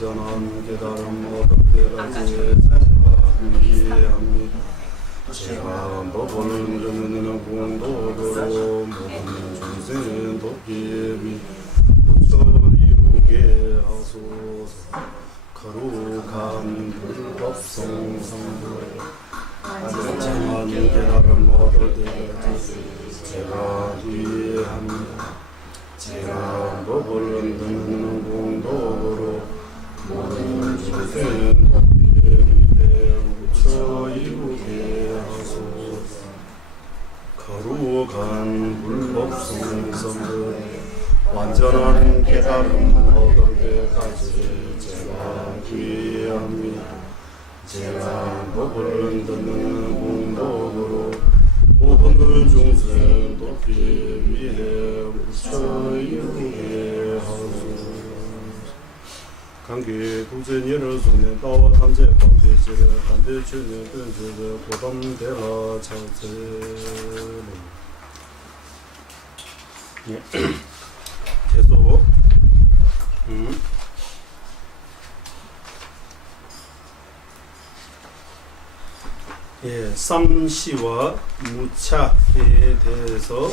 완전한 깨달음 얻을 때까지 제가 제가 법을 듣는 공덕으로 모든 중생 도피미 부처 이루게 하소서. 거룩한 불법성성불 완전한 깨달음 얻을 때까지 제가 위의합니다. 제가 법을 듣는 공덕으로 모든 중생 도피미 부처 이루게 하소서. 거룩한 불법성성불 완전한 깨달음 얻을 때까지 제가 귀합니다. 제가 법을 듣는 공덕으로 모든 중생 도피 위해 부처 이루게 하소서. 관계 국제니를 손에 따와 탐제 관계지를 반대 주는 근제를 고담대라 차제를 계속 삼시와 무차에 대해서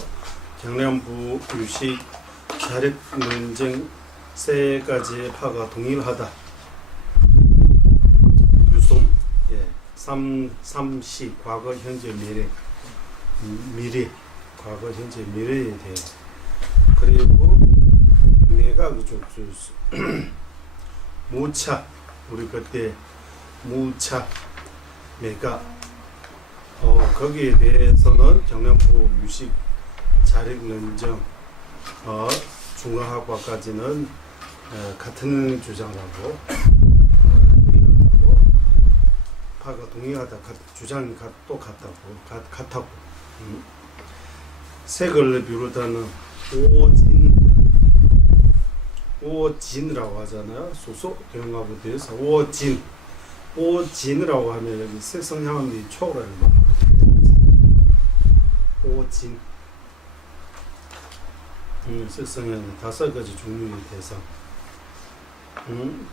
경량부 유식 자력 논쟁 세 가지 파가 동일하다. 유송 삼시 과거 현재 미래 과거 현재 미래에 대해 그리고 내가 그쪽 무차 우리 그때 무차 내가 거기에 대해서는 경량부 유식 자력 논쟁 중앙학과까지는 같은 주장하고 파가 동의하다 주장이 똑같다고 색을 비롯하는 오진이라고 하잖아요. 소소 대응하부터해서 오진이라고 하면 여기 색성향이 초월을 말합니다. 오진 색성향이 5가지 종류의 대상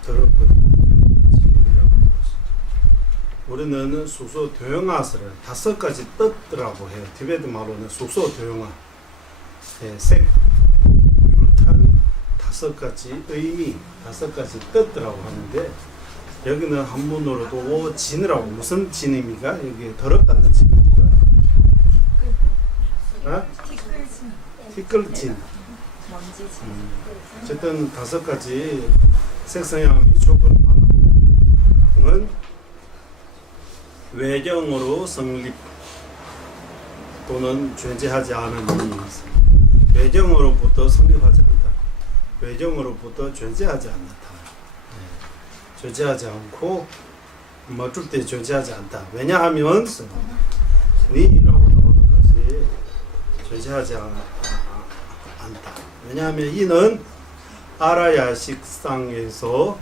더럽고 진이라고 우리는 수소 도용화를 5가지 뜻이라고 해요. 티베트 말로는 수소 도용화 색 비롯한 5가지 의미 5가지 뜻이라고 하는데 여기는 한문으로도 오진이라고 무슨 진입니까? 여기 더럽다는 진입니까? 티끌진 어쨌든 5가지 색성향이 초보를 말하는 외경으로 성립 또는 존재하지 않은 의미 외경으로부터 성립하지 않다. 외경으로부터 존재하지 않다. 존재하지 않고 맞출 때 존재하지 않다. 왜냐하면 니라고 나오는 것이 존재하지 않다. 왜냐하면 이는 아라야식상에서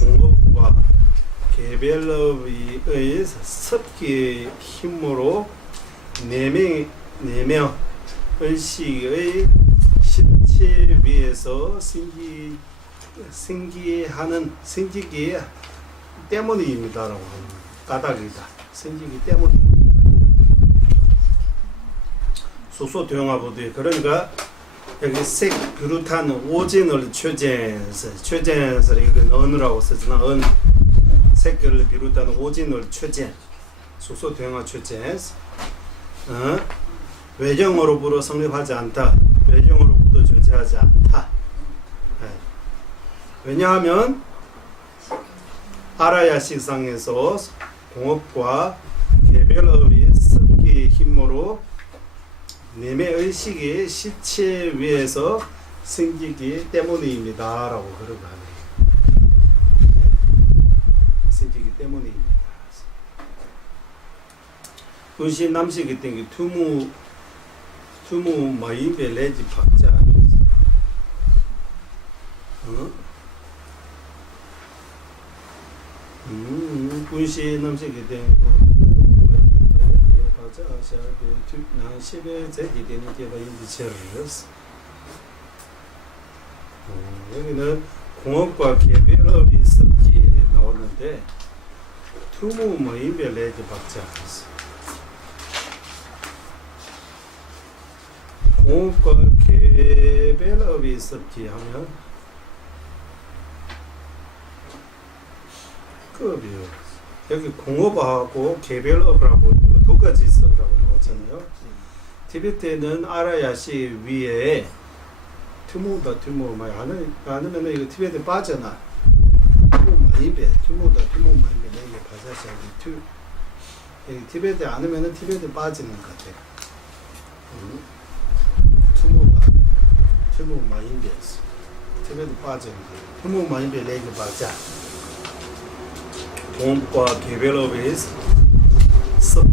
공급과 개별의 섭기의 힘으로 내명 의식의 실체 위에서 생기기 때문입니다라고 하는 까닭이다. 생기기 때문입니다. 소소도용화부도에 그러니까 여기 색 비롯한 오진을 최젠서 이거 언이라고 쓰지만 색을 비롯한 오진을 최젠 소소도용화 최젠 외경으로부터 성립하지 않다. 외경으로부터 존재하지 않다. 왜냐하면 아라야식상에서 공업과 개별의 습기의 힘으로 님의 의식이 실체 위에서 생기기 때문입니다. 라고 그러고 하네요. 생기기 때문입니다. 군시 남식이 땡기 투무 마이베 레지 박자 군시 남식이 땡기 여기는 공업과 개별업이 나오는데 투무 뭐 인별 레드 박자 공업과 개별업이 있었지 하면 급이요. 여기 공업하고 개별업이라고 두 가지 있어라고 나오잖아요. 티베트에는 아라야시 위에 투무다 많이 안 하면 이거 티베트 빠져나. 투무 많이 배, 투무 많이 배 이게 바자시 투. 여기 티베트 안 하면은 티베트 빠지는 것 같아. 투무 많이 배, 티베트 빠지는 거. 투무 많이 배 레이그 바자. 공업과 개별업의 습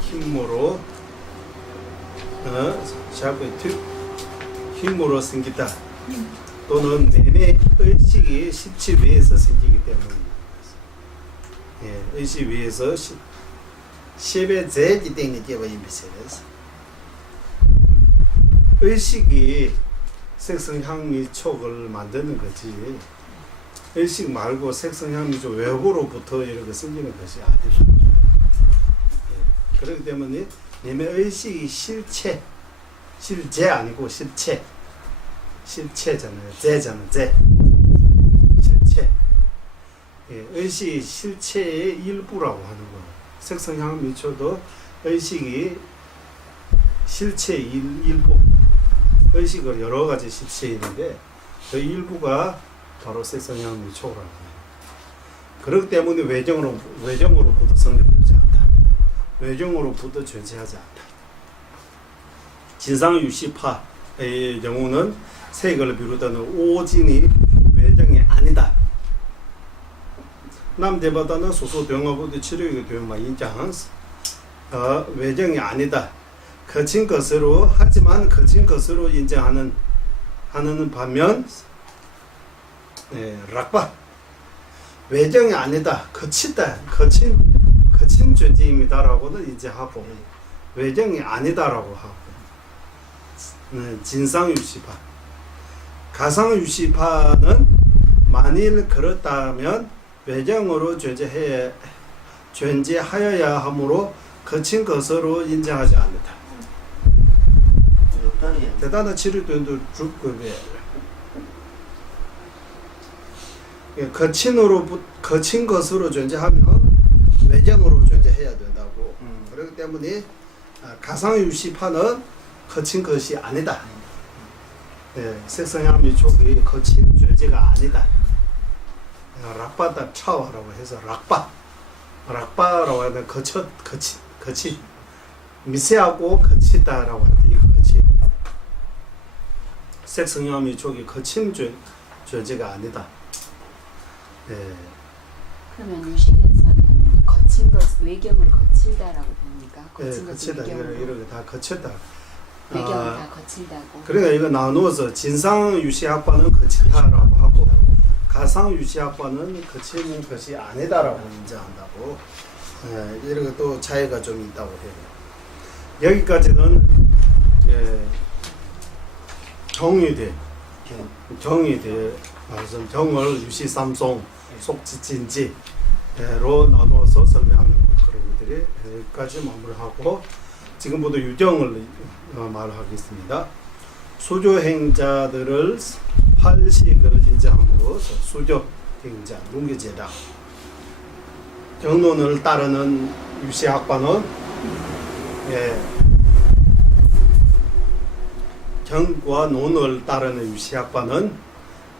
힘으로 힘으로 생기다 또는 내내 의식이 실체 위에서 생기기 때문에 의식 위에서 십의 제기 때문에 개발입니다. 의식이 색성향미촉을 만드는 거지 의식 말고 색성향미촉 외부로부터 이렇게 생기는 것이 아니다. 그렇기 때문에 내면 의식이 실체 아니고 실체잖아요. 제잖아요. 실체. 의식이 실체의 일부라고 하는 거예요. 색성향미초도 의식이 실체의 일부. 의식을 여러 가지 실체 있는데 그 일부가 바로 색성향미초라고 해요. 그렇기 때문에 외정으로부터 성립되지 않다. 외정으로부터 존재하지 않다. 진상유시파의 경우는 색을 비롯하는 오진이 외정이 아니다. 남대바다는 소소병하고도 치료가 되면 인정. 외정이 아니다. 거친 것으로 하지만 거친 것으로 인정하는 반면 락바 외정이 아니다. 거친 존재입니다라고는 인정하고 외정이 아니다라고 하고 진상유시파 가상유시파는 만일 그렇다면 외정으로 존재하여야 하므로 거친 것으로 인정하지 않는다. 대단한 치료도도 죽급에 거친 것으로 존재하면 외정으로 존재해야 된다고. 그렇기 때문에 가상유시파는 거친 것이 아니다. 색성향미촉이 거친 존재가 아니다. 락바다 차와라고 해서 락바라고 하는 거치 미세하고 거치다라고 하는데 이거 거치. 색성향미촉이 거친 존재가 아니다. 그러면 유식에서는 거친 것 외경을 거칠다라고 봅니까? 거친 것을 거치다 이렇게 다 거쳤다. 외경을 다 거칠다고. 그러니까 이거 나누어서 진상유시학과는 거치다라고 하고 가상유시학과는 거치는 것이 아니다라고 인정한다고. 이렇게 또 차이가 좀 있다고 해요. 여기까지는 정의대 말씀 정을 유시 삼송 속지진지로 나누어서 설명하는 그런 것들이 여기까지 마무리하고 지금부터 유정을 말하겠습니다. 수조행자들을 팔식을 인정함으로써 수조행자 문계제다. 정론을 따르는 유시학과는 정과 논을 따르는 유시학과는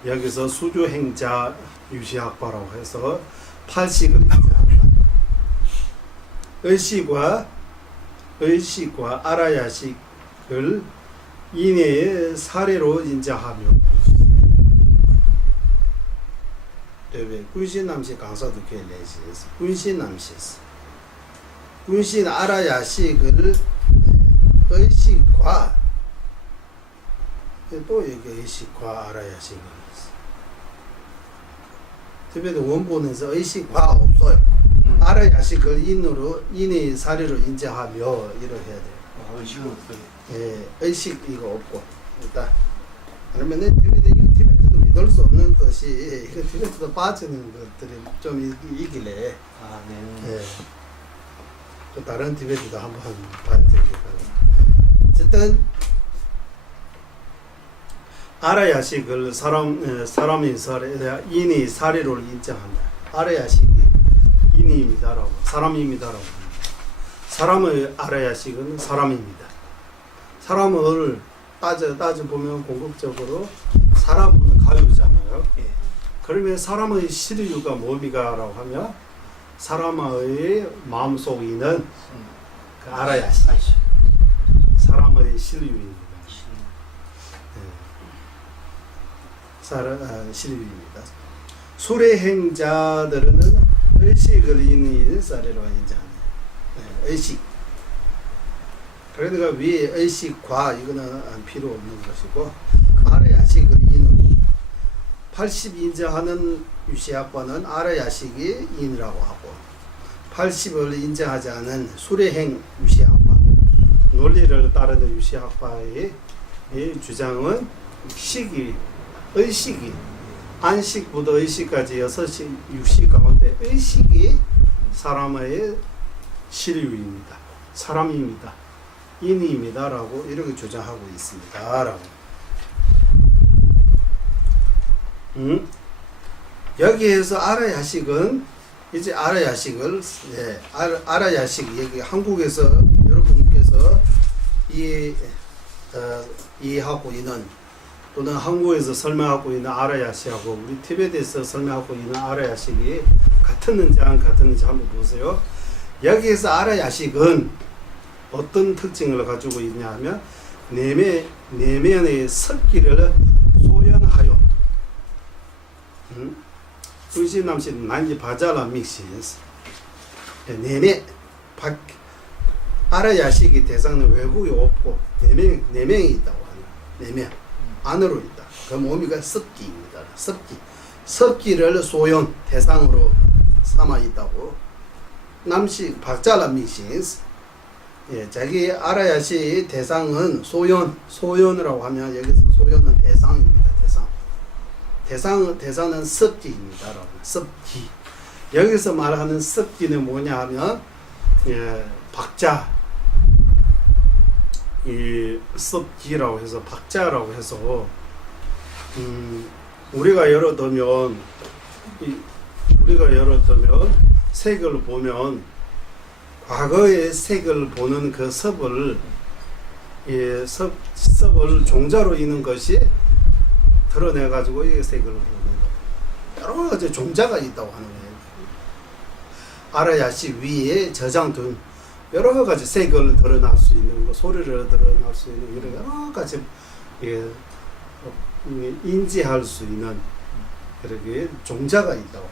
여기서 수조행자 유시학과라고 해서 팔식을 인정한다. 의식과 아라야식을 인해의 사례로 인정하며 군신남식 강사도 결례시에서 군신 아라야식을 의식과 또 여기 의식과 아라야식을 티베트 원본에서 의식과 없어요. 아라야식을 인의 사례로 인정하며 이렇게 해야 돼요. 의식은 없어요. 의식 이거 없고 일단 그러면은 티베트도 넣을 수 없는 것이 이거 티베트도 빠지는 것들이 좀 있길래 아, 네. 예. 또 다른 티베트도 한번 봐야 되니까. 어쨌든 아라야식을 사람이 인이 사리로 인정한다. 아라야식이 인입니다라고 사람입니다라고 합니다. 사람의 아라야식은 사람입니다. 사람을 따져 보면 궁극적으로 사람은 가유잖아요. 예. 그러면 그러면 사람의 시류가 뭡니까라고 하면 사람의 마음속 있는 그 아라야식, 사람의 시류입니다. 시류입니다. 수레행자들은 의식을 인의 사례로 인정합니다. 의식. 그러니까 위에 의식과 이거는 필요 없는 것이고 아라야식을 인은 80 인정하는 유시학과는 아라야식이 인이라고 하고 80을 인정하지 않은 수레행 유시학과 논리를 따르는 유시학과의 이 주장은 의식이 안식부터 의식까지 6식, 6식 가운데 의식이 사람의 시류입니다. 사람입니다. 인입니다. 라고 이렇게 주장하고 있습니다. 라고. 여기에서 아라야식은 이제 아라야식을 아라야식 얘기 한국에서 여러분께서 이해하고 있는 또는 한국에서 설명하고 있는 아라야식하고 우리 티베트에서 설명하고 있는 아라야식이 같았는지 안 같았는지 한번 보세요. 여기에서 아라야식은 어떤 특징을 가지고 있냐 하면 내면의 습기를 소연하여 의신남시 난지 바자라 믹시스 내면 아라야식이 대상은 외국에 없고 내면이 있다고 하는 내면 안으로 있다. 그 몸이가 습기입니다. 습기를 소연 대상으로 삼아 있다고. 남식 박자라 믹시스 자기 아라야시 대상은 소연이라고 하면 여기서 소연은 대상입니다. 대상은 습기입니다. 습기. 여기서 말하는 습기는 뭐냐 하면 박자 이 습기라고 해서 박자라고 해서 우리가 예를 들면 색을 보면 과거의 색을 보는 그 섭을 종자로 있는 것이 드러내 가지고 이 색을 보는 거 여러 가지 종자가 있다고 하는 거예요. 아라야시 위에 저장된 여러 가지 색을 드러날 수 있는 거, 소리를 드러날 수 있는 이런 여러 가지 인지할 수 있는 이렇게 종자가 있다고.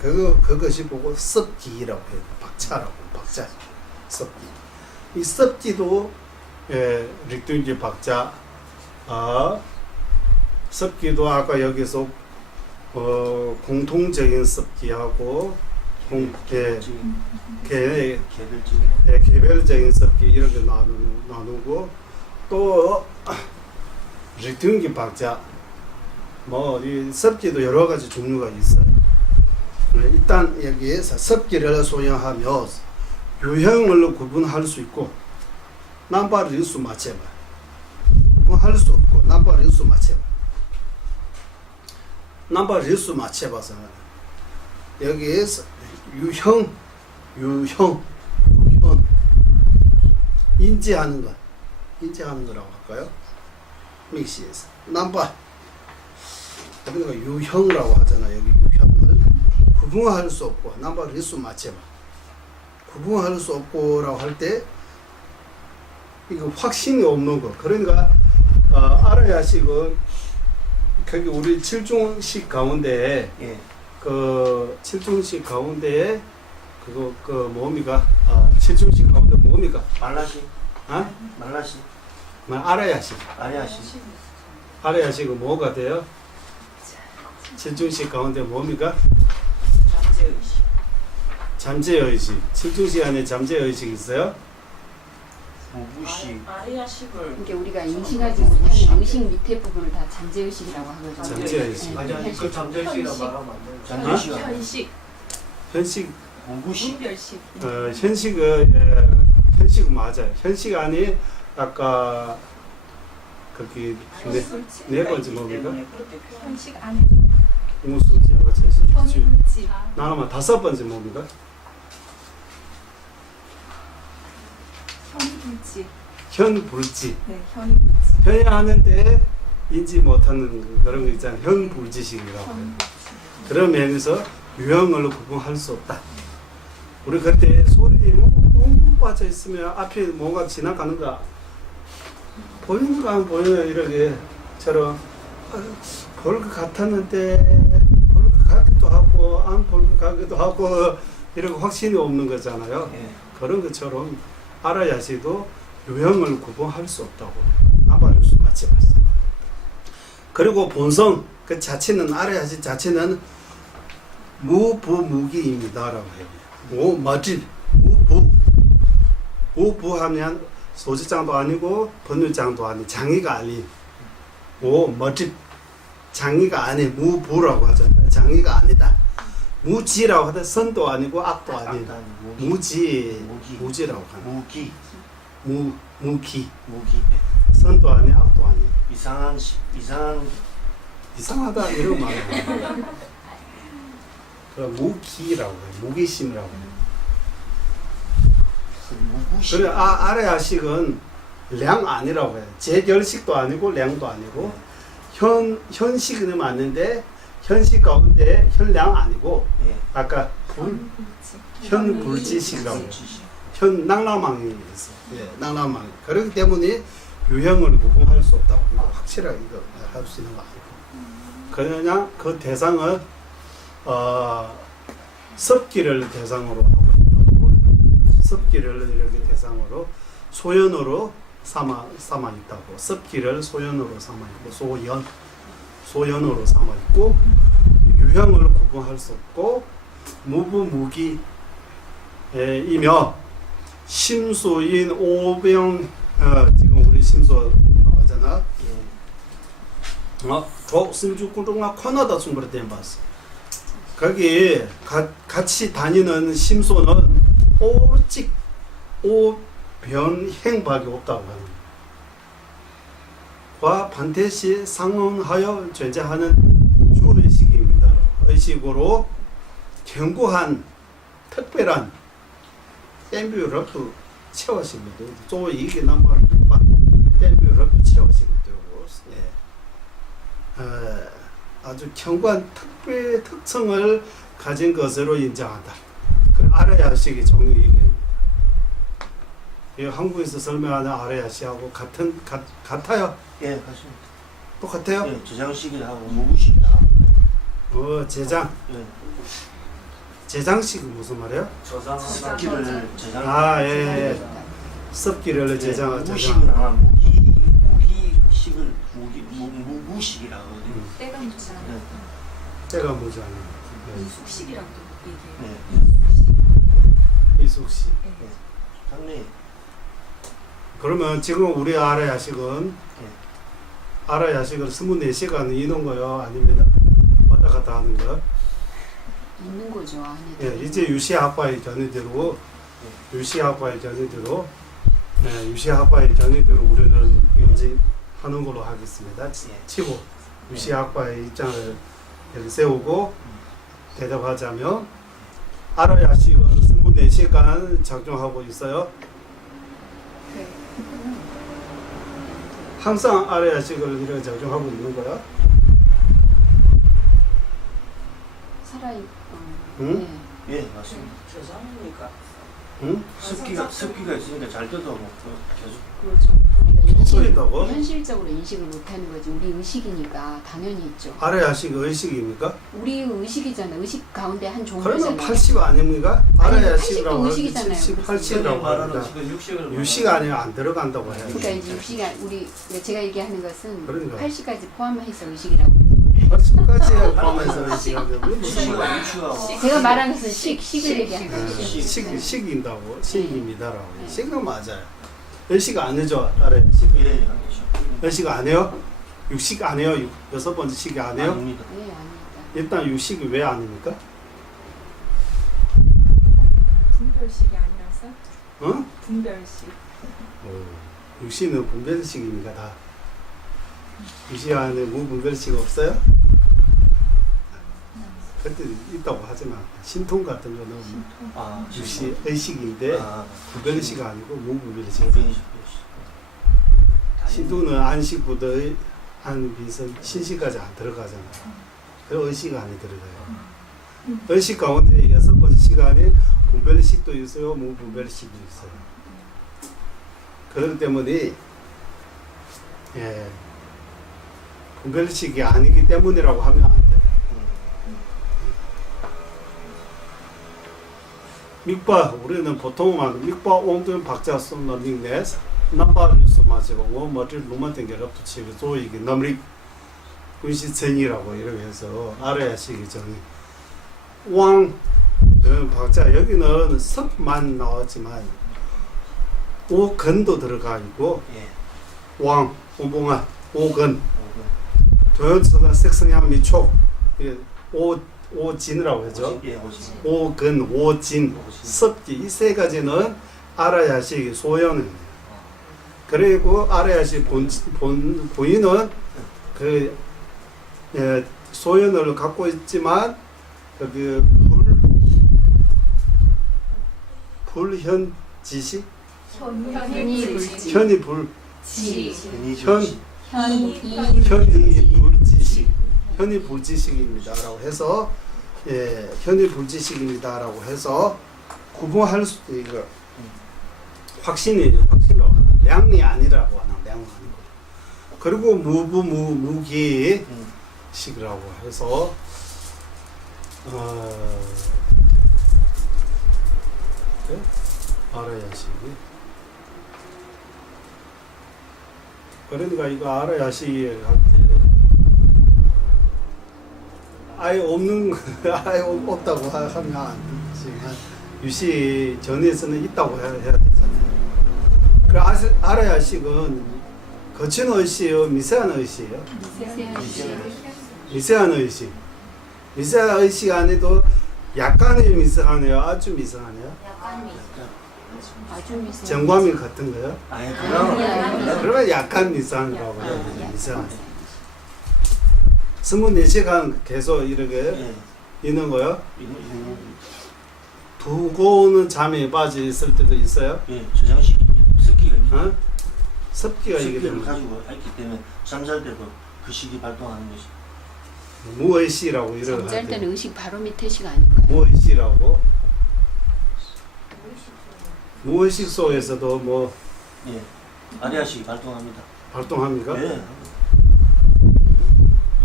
그것이 보고 습기라고 해요. 박자. 습기. 이 습기도 릭둔지 박자. 습기도 아까 여기서 공통적인 습기하고 개별적인 습기 이렇게 나누고 또 릭둔기 박자 이 습기도 여러 가지 종류가 있어요. 일단 여기에서 습기를 소형하며 유형을 구분할 수 있고 남발 인수 맞춰봐. 구분할 수 없고 남발 인수 맞춰봐. 남발 인수 맞춰봐서 여기에서 유형 인지하는 거라고 할까요? 믹시에서 남발 그러니까 유형이라고 하잖아. 여기 유형을 구분할 수 없고 남발 인수 맞춰봐. 구분할 수 없고라고 할 때 이거 확신이 없는 거. 그러니까 아라야식은 거기 우리 7중식 가운데 그 7중식 가운데에 그거 뭡니까? 7중식 가운데 뭡니까? 말라시. 말라시. 아라야식. 아라야식은 뭐가 돼요? 7중식 가운데 뭡니까? 잠재의식. 7중식 안에 잠재의식 있어요? 무구식. 아리아식을 그러니까 우리가 인식하지 못하는 의식 밑에 부분을 다 잠재의식이라고 하거든요. 잠재의식. 아니 그 잠재식이라고 말하면 안 돼요. 잠재식. 현식, 현식 무구식. 분별식, 현식은 맞아요. 현식 안에 아까 거기 네 번째 뭡니까? 현식 안에 무수지하고 현식 현물질, 나누면 다섯 번째 뭡니까? 현물질, 현불지. 네, 현물질, 현야하는데 인지 못하는 그런 거 있잖아요. 현불지식이라고 해요. 현물질. 그런 면에서 유형을 구분할 수 없다. 우리 그때 소리에 너무 빠져 있으면 앞에 뭔가 지나가는 거 보이는 거 안 보여요. 이렇게처럼 볼 것 같았는데 볼 것 같기도 하고 안 볼 것 같기도 하고 이렇게 확신이 없는 거잖아요. 예. 그런 것처럼 알아야지도 유형을 구분할 수 없다고. 나발을 수 맞지 맞습니다. 그리고 본성 그 자체는 알아야지 자체는 무부무기입니다라고 해요. 무머질 무부하면 소지장도 아니고 번유장도 아닌 장이가 아닌 무머질 장이가 아닌 무부라고 하잖아요. 장이가 아니다. 무지라고 하다 선도 아니고 악도 아닌 무지 무지라고 하는 무기. 무기 무기. 선도 아닌 악도 아닌 이상한 이상하다 이런 말이에요. 그 무기라고 해요. 무기심이라고 해요. 무구식. 그래 아래야식은 량 아니라고 해요. 재결식도 아니고 량도 아니고 현식은 맞는데 현식 가운데 현량 아니고 예. 아까 현불지식이라고 해요. 현 낭라망이 있어. 예, 낭라망. 그렇기 때문에 유형을 구분할 수 없다고. 이거 확실하게 이거 할 수 있는 거 아니고. 그냥 그 대상을 섭기를 대상으로 하고 있다고. 섭기를 이렇게 대상으로 소연으로 삼아 있다고. 섭기를 소연으로 삼아 있고 소연으로 삼아 있고 유형을 구분할 수 없고 무부무기 이며 심수인 오병 지금 우리 심수 나가잖아. 심주군중아 코나다 숨을 때 봤어. 거기 같이 다니는 심소는 오직 오변행밖에 없다고 하는 거예요. 과 반드시 상응하여 존재하는 주의식입니다. 의식으로 견고한 특별한 댐뷰럽도 채워집니다. 또 이게 남바를 댐뷰럽도 채워지고 되고 아주 견고한 특성을 가진 것으로 인정한다. 그 아라야식의 종류입니다. 이 한국에서 설명하는 아라야식하고 같아요. 예, 맞습니다. 똑같아요. 예, 저장식이하고 무구식이하고. 제장. 예. 제장식은 무슨 말이에요? 습기를 저장. 예. 습기를 제장하죠. 무구식은 아마 무기식을 무구식이라고 하거든요. 때가 묻지 않아. 네. 때가 뭐지 않아요. 숙식이라고도 얘기해요. 네. 이숙시. 상당히. 그러면 지금 우리 아라야식은 아라야식을 24시간 이는 거요? 아니면 왔다 갔다 하는 거? 있는 거죠 안에. 예, 이제 유시학과의 견해대로 유시학과의 견해대로 우리는 이제 하는 걸로 하겠습니다. 치고 유시학과의 입장을 여기 세우고 대답하자면 아라야식은 24시간 작용하고 있어요. 네. 항상 아라야식을 이렇게 작용하고 있는 거야. 살아있. 응? 네. 예, 맞습니다. 저장이니까. 응? 습기가 있으니까 잘 뜯어먹고 계속. 그렇죠. 우리가 소리다고? 현실적으로 인식을 못하는 거지. 우리 의식이니까 당연히 있죠. 아라야식 의식입니까? 우리 의식이잖아. 의식 가운데 한 그러면 종류잖아요. 80 아닙니까? 아니, 아라야식이라고 80도 하면 의식이잖아요. 70, 80이라고 합니다. 유식 아니면 안 들어간다고 해요. 그러니까 이제 6시간 우리 제가 얘기하는 것은 그러니까. 80까지 포함해서 의식이라고. 80까지 포함해서 의식인데 무슨 말이야? 유추하고. 제가 말한 것은 식을 얘기하는 거예요. 식인다고 식입니다라고. 네. 식은 맞아요. 의식 안 해줘. 아라야식. 예, 알겠죠. 의식 안 해요? 육식 안 해요? 여섯 번째 식이 안 해요? 아닙니다. 네, 아닙니다. 일단 육식이 왜 아닙니까? 분별식이 아니라서 어? 분별식. 육식은 분별식입니까 다? 육식 안에 무분별식 없어요? 그때 있다고 하지만 신통 같은 거는 아, 육식 의식인데 아, 분별식 아니고 무분별식. 분별식. 신도는 안식부터 안비선 신식까지 안 들어가잖아요. 그리고 의식 안에 들어가요. 의식 가운데 여섯 번째 시간에 분별식도 있어요, 무분별식도 있어요. 그렇기 때문에 분별식이 아니기 때문이라고 하면 안 돼요. mikpa 우리는 보통만 mikpa 옹든 박자 쓰는 닉네 남바를 써마지고 뭐 뭐를 로만된 게 붙이고 또 이게 남리 군시천이라고 이러면서 알아야 시기 정이 왕 그런 박자 여기는 섭만 나왔지만 오근도 들어가 있고 예. 왕 오봉아 오근 도연서는 색성향 미촉 오진이라고 하죠. 예, 오신. 오근, 오진, 섭기 이 세 가지는 알아야식 소연입니다. 그리고 알아야식 본인은 그 소연을 갖고 있지만 그 불현지식, 현이불지. 현이불지, 현이 현이불지식, 현이불지식입니다라고 해서 현이불지식입니다라고 해서 구분할 수도 이거 확신이라고 하는 량이 아니라고 하는 량 아니고 그리고 무기식이라고 해서 알아야식이 그러니까 이거 알아야식 아예 없는 아예 없다고 하면 안 되지만 유시 전에서는 있다고 해야 되잖아요. 그 알아야식은 거친 의식이에요, 미세한 의식이에요. 미세한 의식. 미세한 의식 안에도 약간의 미세하네요, 아주 미세하네요. 아주 미세. 정과밀 같은 거요. 아예 그러면 약간 미세한 거라고 해야 되죠. 미세한. 24시간 계속 이렇게 예. 있는 거요. 이거 두고는 잠에 빠져 있을 때도 있어요. 예, 저장식이 습기가 어? 습기가 이게 습기를 되면 가지고 있기 때문에 잠잘 때도 그 식이 발동하는 것이. 무의식이라고 이런 잠잘 때는 거 의식 바로 밑에 식 아닌가요? 무의식이라고. 무의식 속에서도 뭐 예, 아리아식이 발동합니다. 활동합니까? 예.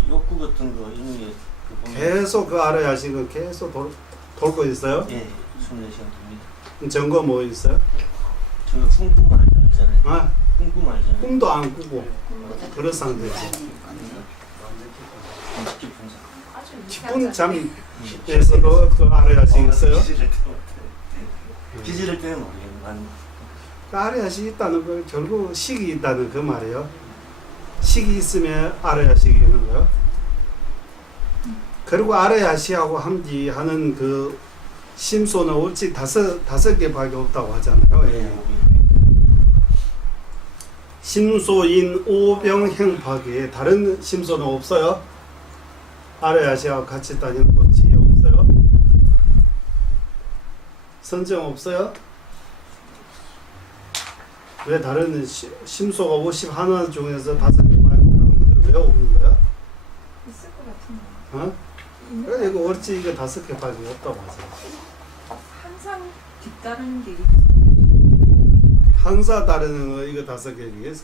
욕구 같은 거 이런 게 계속 그 알아야식은 계속 돌고 있어요. 예, 24시간 됩니다. 점거 뭐 있어요? 저 꿈꾸만 알잖아요. 아, 꿈꾸만 알잖아요. 꿈도 안 꾸고 그런 상태지. 깊은 잠에서도 그 알아야식 있어요. 기질을 때는 모르겠는데 알아야식이 있다는 거 결국 식이 있다는 그 말이에요. 식이 있으면 알아야식이 있는 거요. 그리고 알아야식하고 함께하는 그 심소는 오직 다섯 개밖에 없다고 하잖아요. 예. 심소인 오병행파기에 다른 심소는 없어요. 알아야식하고 같이 다니는 거 지혜 없어요. 선정 없어요. 왜 다른 심소가 51 중에서 5개 말고 다른 것들을 왜 없는 거야? 있을 것 같은데. 어? 그래 이거 옳지 이거 5개밖에 없다고 하죠. 항상 뒤따르는 게 항사 다르는 거 이거 5개겠어.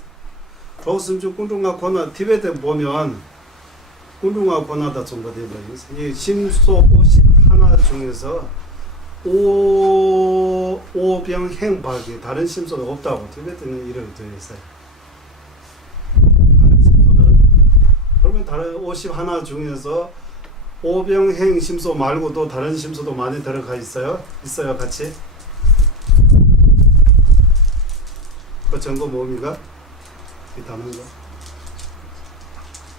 도승주 군중과 고나 티베트 보면 군중과 고나다 전부 되어 있어. 이 심소 51 중에서 오병행박이 다른 심소가 없다고 티베트는 이렇게 되어 있어요. 다른 심소는 그러면 다른 51 중에서 오병행 심소 말고도 다른 심소도 많이 들어가 있어요. 있어요, 같이. 그 전거 뭡니까? 이 단어가.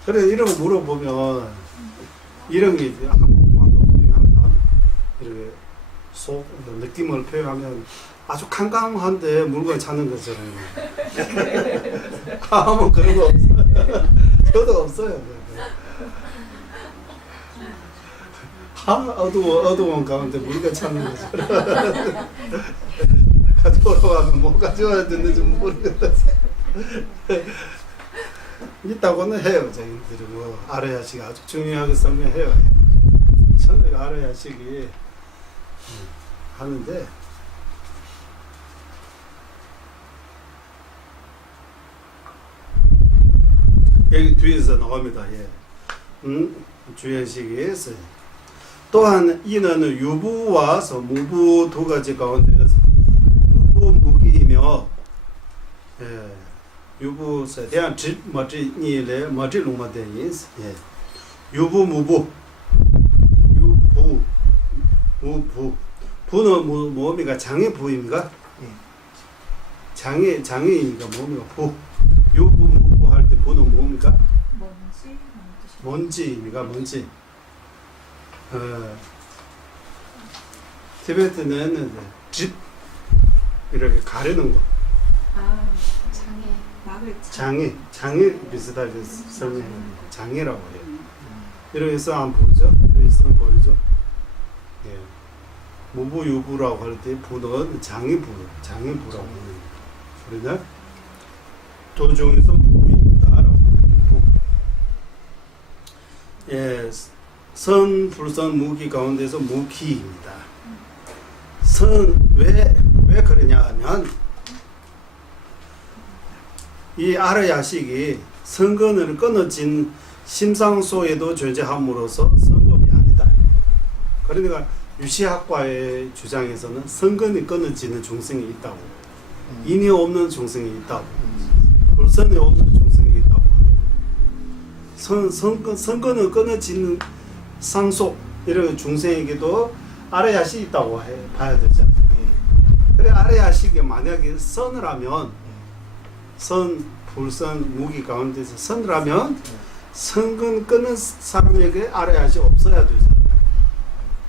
그래 이런 거 물어보면 이런 게 이제 한국말로 표현하면 이렇게 속 느낌을 표현하면 아주 캄캄한데 물건 찾는 것처럼. 아무 그런 거 없어요. 저도 없어요. 어두운 가운데 물건 찾는 것처럼. 가져오라고 뭐 가져와야 되는지 모르겠다. 있다고는 해요. 저희들이 뭐 아라야식 아주 중요하게 설명해요. 저는 아라야식이 하는데 여기 뒤에서 나옵니다. 예. 주연식이 있어요. 또한 이는 유부와 무부 두 가지 가운데서 무부 무기이며 예. 유부에 대한 질 뭐지니래 뭐지 롱마된 인스 예. 유부 무부 유부 무부 부는 뭐입니까? 장애 부입니까? 장애입니까? 뭡니까? 부 유부 무부 할 때 부는 뭡니까? 먼지입니까? 먼지. 티베트는 집 이렇게 가르는 거. 아, 장애. 막을 장애 비슷하게 설명해요. 장애라고 해요. 이렇게 해서 안 보이죠? 이렇게 해서 보이죠? 예. 무부유부라고 할 때 부는 장애부라고 해요. 그러나 도중에서 무부입니다라고 해요. 예. 선, 불선, 무기 가운데서 무기입니다. 왜 그러냐 하면 이 아라야식이 선근을 끊어진 심상소에도 존재함으로써 선법이 아니다. 그러니까 유시학과의 주장에서는 선근이 끊어지는 중생이 있다고, 인이 없는 중생이 있다고, 불선이 없는 중생이 있다고. 선근을 끊어지는 상속 이런 중생에게도 아라야식이 있다고 봐야 되잖아. 그래 아라야식이 만약에 선을 하면 선, 불선, 무기 가운데서 선을 하면 선근 끊은 사람에게 아라야식이 없어야 되잖아.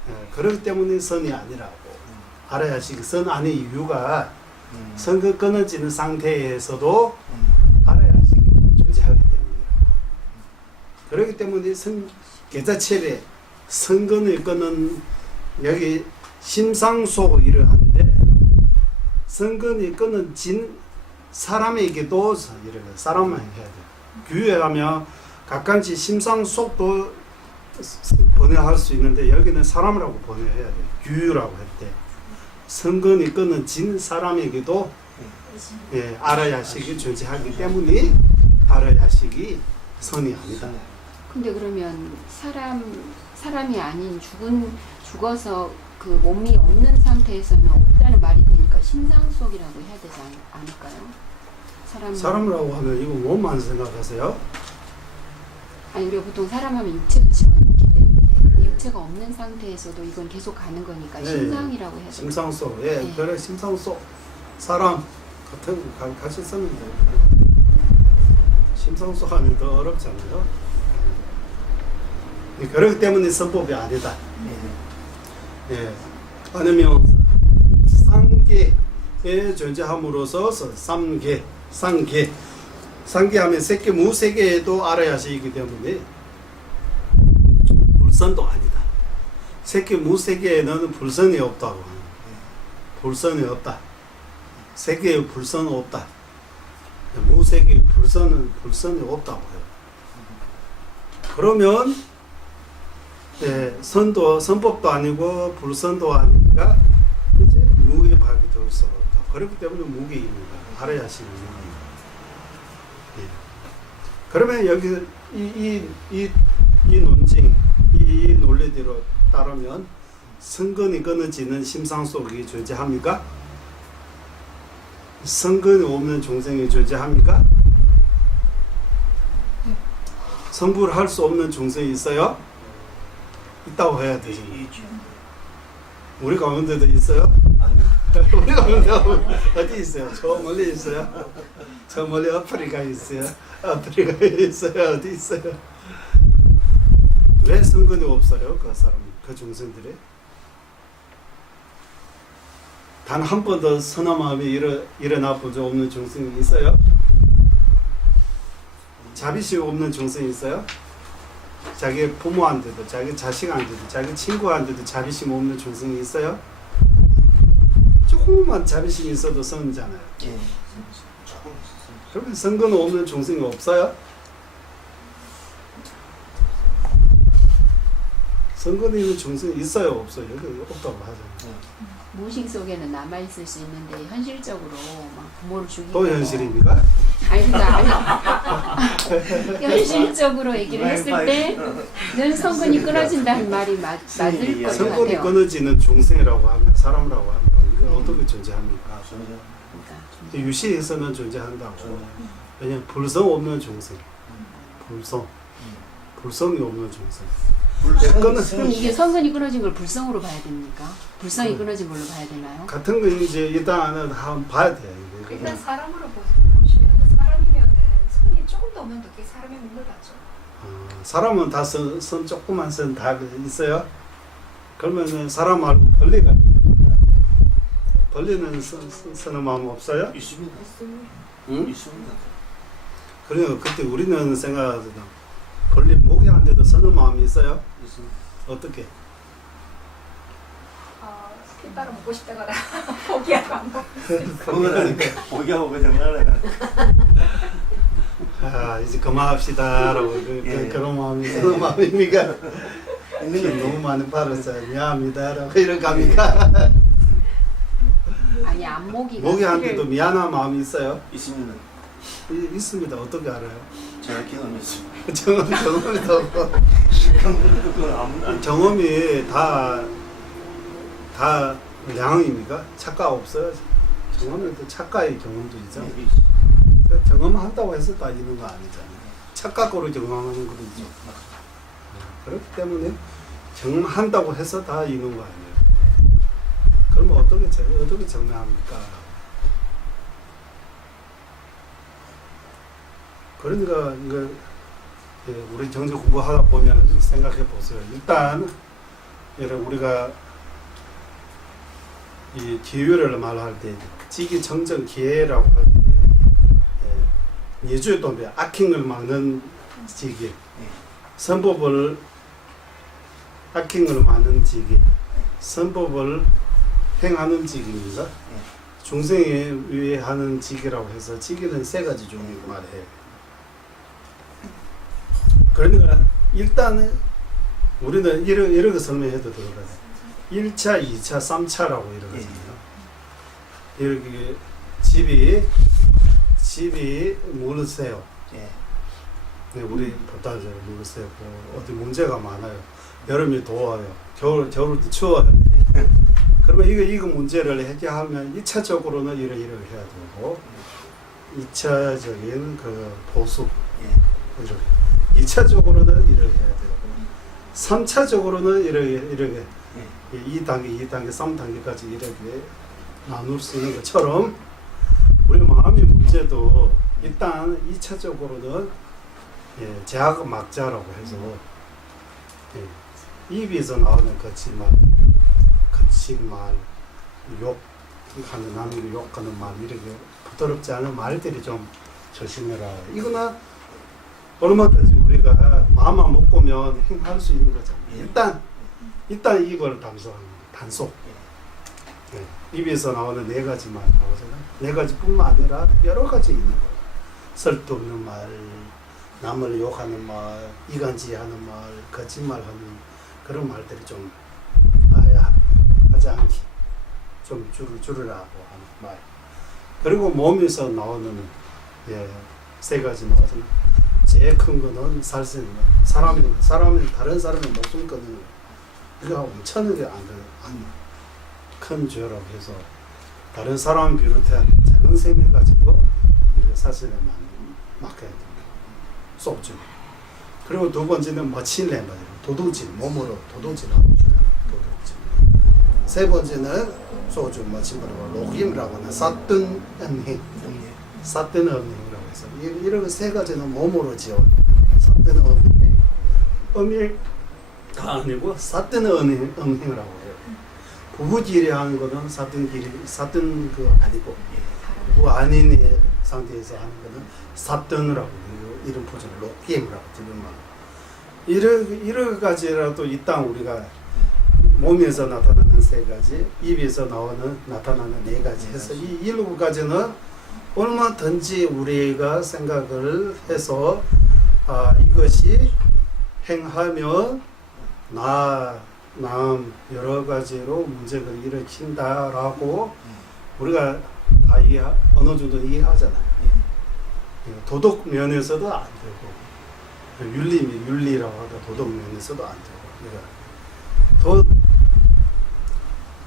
예, 그렇기 때문에 선이 아니라고. 아라야식이 선 아닌 이유가 선근 끊어지는 상태에서도 아라야식이 존재하기 때문이에요. 그렇기 때문에 계자체에 선근을 끊는 여기 심상소 일을 하는데 선근이 끊어진 사람에게도 이렇게 사람만 해야 돼. 규에 가면 각간지 심상속도 번역할 수 있는데 여기는 사람이라고 번역해야 돼. 규라고 할 때 선근이 끊어진 사람에게도 예, 아라야식이 존재하기 때문에 아라야식이 선이 아니다. 근데 그러면 사람이 아닌 죽어서 그 몸이 없는 상태에서는 없다는 말이 되니까 심상속이라고 해야 되지 않을까요? 사람이라고 하면 이거 몸만 생각하세요? 아니 우리가 보통 사람 하면 육체를 집어넣기 때문에 육체가 없는 상태에서도 이건 계속 가는 거니까 네. 심상이라고 해야 되죠. 심상속. 예, 네. 그래 심상속. 사람 같이 쓰면 돼요. 심상속 하면 더 어렵잖아요. 그렇기 때문에 선법이 아니다. 예. 아니면 상계에 존재함으로써 상계 하면 세계 무세계에도 아라야식이기 때문에 불선도 아니다. 세계 무세계에는 불선이 없다고 하는 거예요. 불선이 없다. 세계에 불선은 없다. 무세계에 불선이 없다고 해요. 그러면 예, 선법도 아니고 불선도 아니니까 이제 무게박이 될 수가 없다. 그렇기 때문에 무게입니다. 아라야식은 무게. 예. 그러면 여기 이 논증, 이 논리대로 따르면 선근이 끊어지는 심상속이 존재합니까? 선근이 없는 중생이 존재합니까? 성불을 할 수 없는 중생이 있어요? 있다고 해야 되죠. 우리 가운데도 있어요? 아니. 우리가 어디 있어요? 저 멀리 있어요? 저 멀리 아프리카 있어요? 아프리카에 있어요? 어디 있어요? 왜 성근이 없어요? 그 사람, 그 중생들이? 단 한 번도 선한 마음이 일어나 본 적 없는 중생이 있어요? 자비심 없는 중생이 있어요? 자기 부모한테도, 자기 자식한테도, 자기 친구한테도 자비심 없는 중생이 있어요? 조금만 자비심이 있어도 성이잖아요. 예. 조금 있었어요. 그러면 성근 없는 중생이 없어요? 성근이 있는 중생이 있어요? 없어요? 여기 없다고 하잖아요. 무의식 속에는 남아 있을 수 있는데 현실적으로 막 부모를 죽이고 또 현실입니까? 아니 그러니까 현실적으로 얘기를 했을 때는 성근이 끊어진다는 말이 맞을 것 성근이 같아요. 끊어지는 중생이라고 하면 사람이라고 하면 이건 어떻게 존재합니까? 아, 저는 그러니까 유시에서는 존재한다고. 저는 왜냐면 불성 없는 중생, 불성이 없는 중생. 그럼 이게 성근이 끊어진 걸 불성으로 봐야 됩니까? 불성이 끊어진 걸로 봐야 되나요? 같은 거 이제 일단은 한번 봐야 돼요. 일단 사람으로 보시면 사람이면은 선이 조금 더 없는 게 사람의 몸을 받죠. 사람은 다 선 조그만 선 다 있어요. 그러면은 사람 말고 벌레가 벌레는 선의 마음 없어요? 있습니다. 응? 있습니다. 그래요. 그때 우리는 생각하거든. 벌레 목이 안 돼도 선의 마음이 있어요? 있습니다. 어떻게? 핏바람 먹고 싶다거나 포기하고 안 먹고. 그거는 포기하고 그냥 나라가. 이제 그만합시다라고 예. 그런 마음이 선의 마음입니까? 있는 게 너무 많이 팔았어요. 미안합니다라고 이런 갑니까? 아니 안목이가 목이 안 돼도 미안한 마음이 있어요? 있습니다. 있습니다. 어떻게 알아요? 제가 경험했습니다. 경험이 없고 그건 아무 경험이 다 양입니까? 착각 없어요? 경험이 또 착각의 경험도 있잖아요. 경험한다고 해서 다 있는 거 아니잖아요. 착각으로 경험하는 것도 있죠. 그렇기 때문에 경험한다고 해서 다 있는 거 아니에요. 그러면 어떻게 증명합니까? 그러니까 이거 우리 정치 공부하다 보면 생각해 보세요. 일단 우리가 이 기회를 말할 때 지기 정정 기회라고 할 때 예주의 도배 악행을 막는 지기, 선법을 악행을 막는 지기, 선법을 행하는 지기입니다. 중생에 위해 하는 지기라고 해서 지기는 세 가지 종류 말해요. 그러니까 일단은 우리는 이렇게 설명해도 들어가요. 1차, 2차, 3차라고 이러거든요. 이렇게 집이 물으세요. 예. 네, 우리 보다 물으세요. 어디 문제가 많아요. 여름이 더워요. 겨울도 추워요. 그러면 이거 문제를 해결하면 1차적으로는 이렇게 해야 되고 2차적인 그 보수 이렇게 2차적으로는 이렇게 해야 되고 3차적으로는 이렇게 2단계, 3단계까지 이렇게 나눌 수 있는 것처럼 우리 마음의 문제도 일단 2차적으로는 제약 막자라고 해서 입에서 나오는 거친 말, 욕하는 남에게 욕하는 말 이렇게 부드럽지 않은 말들이 좀 조심해라. 이거는 얼마든지 우리가 마음만 먹고면 행할 수 있는 거잖아요. 일단 입을 단속합니다. 단속. 입에서 나오는 네 가지 말 나오잖아요. 네 가지뿐만 아니라 여러 가지 있는 거예요. 설득없는 말, 남을 욕하는 말, 이간질하는 말, 거짓말하는 그런 말들이 좀 하지 않기, 좀 줄으라고 하는 말. 그리고 몸에서 나오는 세 가지 나오잖아요. 제일 큰 거는 살생입니다. 사람이 다른 사람의 목숨 끊는 거. 이거 엄청나게 큰 죄라고 해서 다른 사람 비롯한 작은 셈에 가지고 사슬에 막혀야 됩니다. 속죄. 그리고 두 번째는 머칠레 말이에요. 도둑질, 몸으로 도둑질하고 도둑질. 세 번째는 소주 뭐 침바로 로힘이라고 하는 사뜬 음행, 사뜬 음행이라고 해서 이런 세 가지는 몸으로 지어 사뜬 음행가 아니고 사뜬 음행이라고 해요. 부부끼리 하는 거는 사뜬 그 아니고 부부 아닌의 상태에서 하는 거는 사뜬이라고 해요. 이런 포즈를 로힘이라고 들으면 이런 가지라도 이 땅 우리가 몸에서 나타나는 세 가지, 입에서 나타나는 네 가지 해서 이 일곱 가지는 얼마든지 우리가 생각을 해서 이것이 행하면 남 여러 가지로 문제를 일으킨다라고 우리가 다 어느 정도 이해하잖아요. 도덕 면에서도 안 되고 윤리라고 하다 도덕 면에서도 안 되고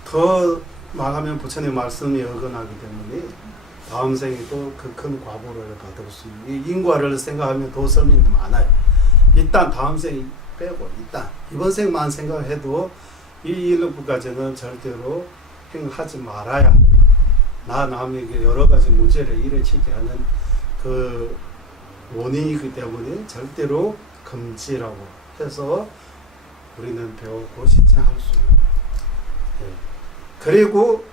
더 말하면 부처님 말씀이 어긋나기 때문에 다음 생에 또 그 큰 과보를 받을 수 있는 인과를 생각하면 더 설명이 많아요. 일단 다음 생 빼고 일단 이번 생만 생각해도 이 일부까지는 절대로 행하지 말아야 남에게 여러 가지 문제를 일으키게 하는 그 원인이기 때문에 절대로 금지라고 해서 우리는 배우고 실천할 수 있는. 그리고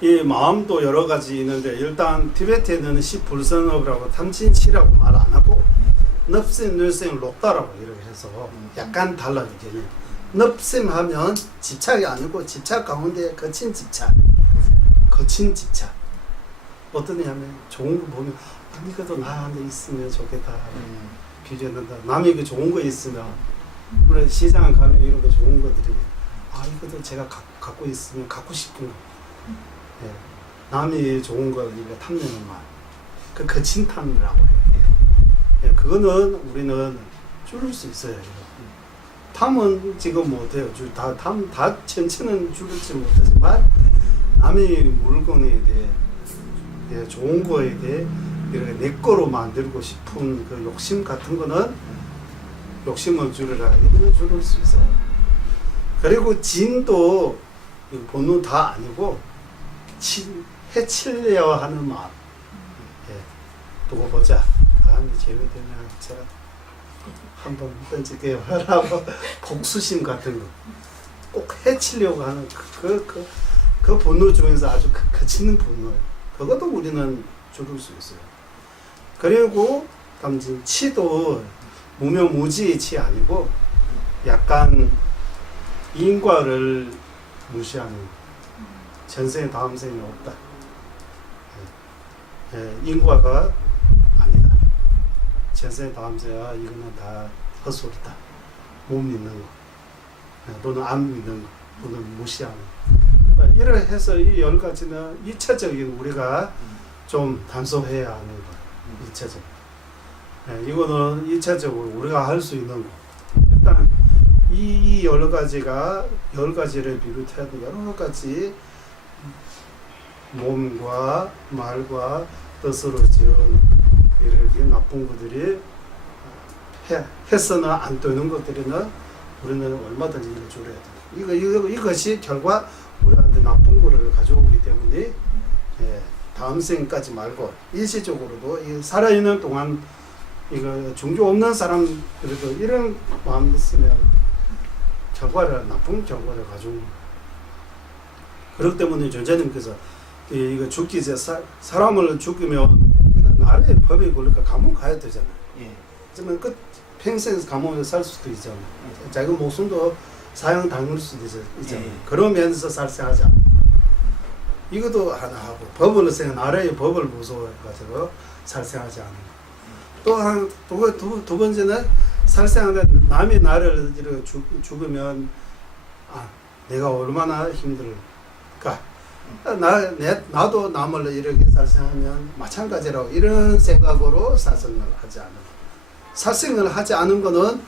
이 마음도 여러 가지 있는데 일단 티베트에는 시불성업이라고 탐진치라고 말 안 하고 넙심, 늘심, 록다라고 이렇게 해서 약간 달라요. 이게 넙심 하면 집착이 아니고 집착 가운데 거친 집착. 어떠냐면 좋은 거 보면 이것도 나한테 있으면 좋겠다. 비례된다. 남에게 좋은 거 있으면 우리 시장 가면 이런 거 좋은 것들이 이것도 제가 갖고 있으면 갖고 싶은 거. 예. 남이 좋은 걸 이거 탐내는 말. 그 거친 탐이라고 해요. 예. 그거는 우리는 줄일 수 있어요. 탐은 지금 못해요. 다 전체는 줄이지 못하지만 남의 물건에 대해 좋은 거에 대해 이렇게 내 거로 만들고 싶은 그 욕심 같은 거는 욕심을 줄여라. 이거는 줄일 수 있어요. 그리고 진도 본능 다 아니고 해치려 하는 마음. 두고 보자. 다음에 제외되면 제가 한번 던질게요. 하라고 복수심 같은 거. 꼭 해치려고 하는 그 분노 중에서 아주 거치는 분노. 그것도 우리는 줄일 수 있어요. 그리고 담진 치도 무명무지의 치 아니고 약간 인과를 무시하는 전생 다음 생이 없다. 인과가 아니다. 전생 다음 생아 이거는 다 헛소리다. 못 믿는 거 또는 안 믿는 거 또는 무시하는 거. 이래 해서 이 10가지는 2차적인 우리가 좀 단속해야 하는 거. 2차적. 이거는 2차적으로 우리가 할 수 있는 거. 일단 이 여러 가지가 10가지를 비롯해서 여러 가지 몸과 말과 뜻으로 지은 이렇게 나쁜 것들이 해서는 안 되는 것들은 우리는 얼마든지 이걸 줄여야 돼. 이것이 결과 우리한테 나쁜 거를 가져오기 때문에 다음 생까지 말고 일시적으로도 살아있는 동안 이거 종교 없는 사람들도 이런 마음 있으면 나쁜 결과를 가져옵니다. 그렇기 때문에 존재님께서 이거 죽기 전에 사람을 죽이면 나라의 법에 걸리니까 감옥 가야 되잖아요. 그러면 평생 감옥에 살 수도 있잖아요. 자기 목숨도 사형당할 수도 있잖아요. 그러면서 살생하지 않고 이것도 하나 하고 법을 나라의 법을 무서워해가지고 살생하지 않는 또 두 번째는 살생하다 남이 나를 이렇게 죽으면 내가 얼마나 힘들까. 나도 남을 이렇게 살생하면 마찬가지라고 이런 생각으로 살생을 하지 않는 살생을 하지 않은 거는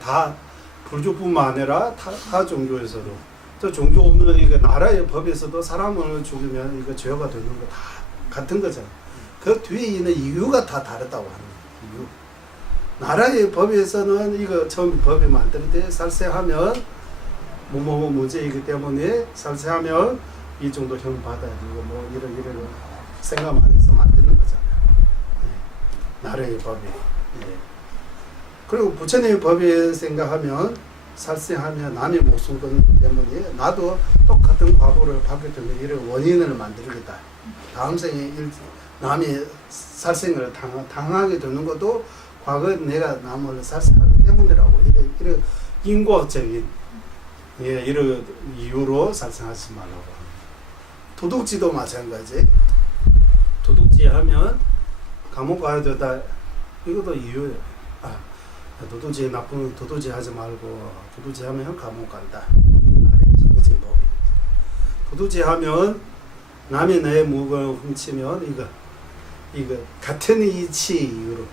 다 불교뿐만 아니라 타 종교에서도 또 종교 없는 이거 나라의 법에서도 사람을 죽이면 이거 죄가 되는 거 다 같은 거잖아요. 그 뒤에 있는 이유가 다 다르다고 하는 이유. 나라의 법에서는 이거 처음 법에 만들 때 살생하면 뭐뭐 문제이기 때문에 살생하면 이 정도 형 받아야 되고 뭐 이런 생각 많이 해서 만드는 거잖아요. 예. 나라의 법이. 예. 그리고 부처님의 법에 생각하면 살생하면 남의 목숨 끊기 때문에 나도 똑같은 과보를 받게 되면 이런 원인을 만들겠다. 다음 생에 남이 살생을 당하게 되는 것도 과거에 내가 남을 살생하기 때문이라고 이런 인과적인 이런 이유로 살생하지 말라고 합니다. 도둑질도 마찬가지. 도둑질 하면 감옥 가야 되다. 이것도 이유예요. 도둑질 나쁜 도둑질 하지 말고 도둑질 하면 감옥 간다. 정해진 법이. 도둑질 하면 남이 내 물건을 훔치면 이거 같은 이치 이유로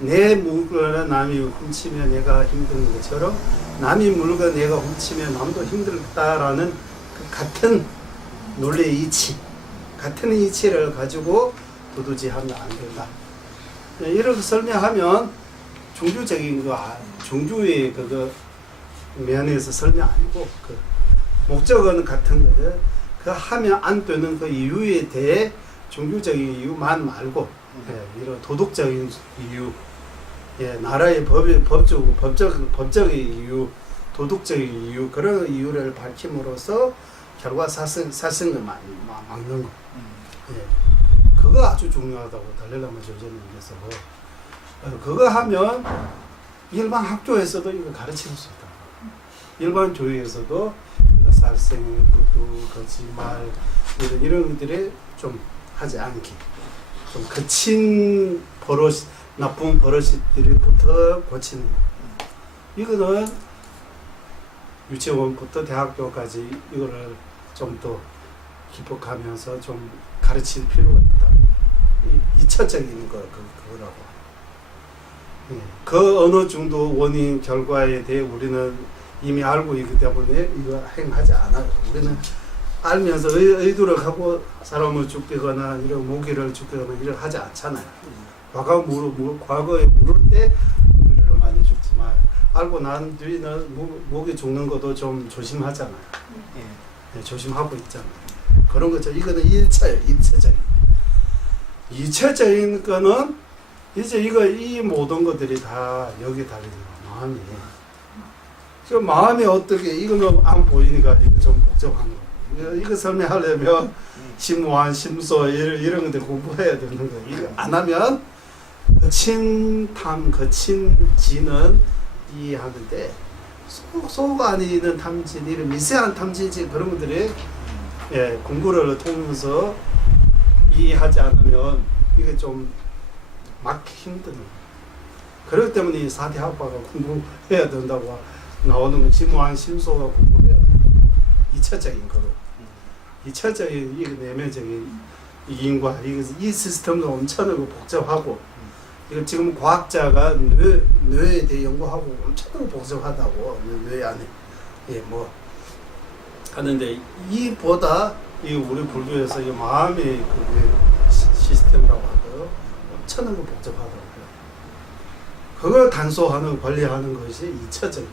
내 물건을 남이 훔치면 내가 힘든 것처럼 남이 물건 내가 훔치면 남도 힘들다라는 그 같은 논리의 이치, 같은 이치를 가지고 도둑질 하면 안 된다. 이렇게 설명하면 종교적인 종교의 그거 면에서 설명 아니고 그 목적은 같은 거죠. 그 하면 안 되는 그 이유에 대해 종교적인 이유만 말고 이런 도덕적인 이유, 나라의 법적인 이유, 도덕적인 이유 그런 이유를 밝힘으로써 결과 사생을 막는 거. 그거 아주 중요하다고 달래라마 조제님께서 그거 하면 일반 학교에서도 이거 가르칠 수 있다. 일반 교회에서도 살생, 부두, 거짓말 이런 것들이 좀 하지 않게 좀 거친 버릇, 나쁜 버릇들부터 고치는 거. 이거는 유치원부터 대학교까지 이거를 좀 더 기복하면서 좀 가르칠 필요가 있다. 2차적인 그거라고. 그 어느 정도 원인 결과에 대해 우리는 이미 알고 있기 때문에 이거 행하지 않아요. 우리는 알면서 의도를 하고 사람을 죽이거나 이런 모기를 죽이거나 이런 하지 않잖아요. 과거에 물을 때 모기를 많이 죽지만 알고 난 뒤에는 모기 죽는 것도 좀 조심하잖아요. 조심하고 있잖아요. 그런 거죠. 이거는 1차예요. 2차적인 거는 이제 이 모든 것들이 다 여기 달리는 거야. 마음이. 그 마음이 어떻게 이거는 안 보이니까 이거 좀 복잡한 거. 이거 설명하려면 심완, 심소 이런 것들 공부해야 되는 거예요. 이거 안 하면 거친 지는 이해하는데 속 안에 있는 탐진, 이런 미세한 탐진지 그런 것들이 공부를 통해서 이해하지 않으면 이게 좀 막기 힘드는 거예요. 그렇기 때문에 이 4대 학파가 공부해야 된다고 나오는 건 심완, 심소가 공부해야 된다. 2차적인 거로. 2차적인 이 내면적인 인과 이 시스템도 엄청나게 복잡하고 이거 지금 과학자가 뇌에 대해 연구하고 엄청나게 복잡하다고 뇌 안에 뭐 하는데 이보다 이 우리 불교에서 이 마음의 그 시스템이라고 하고요 엄청나게 복잡하다고요. 그걸 단속하는 관리하는 것이 2차적인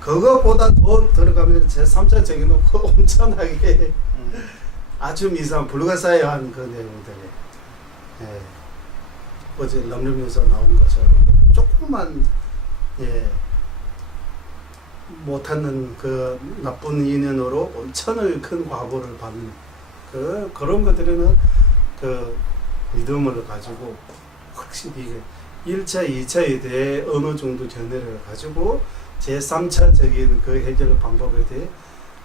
그것보다 더 들어가면 제3차적인 거 엄청나게 아주 미세한 불가사의한 그 내용들이 어제 남림에서 나온 것처럼 조금만 못하는 그 나쁜 인연으로 엄청나게 큰 과보를 받는 그런 것들은 그 믿음을 가지고 확실히 이게 1차, 2차에 대해 어느 정도 견해를 가지고 제3차적인 그 해결 방법에 대해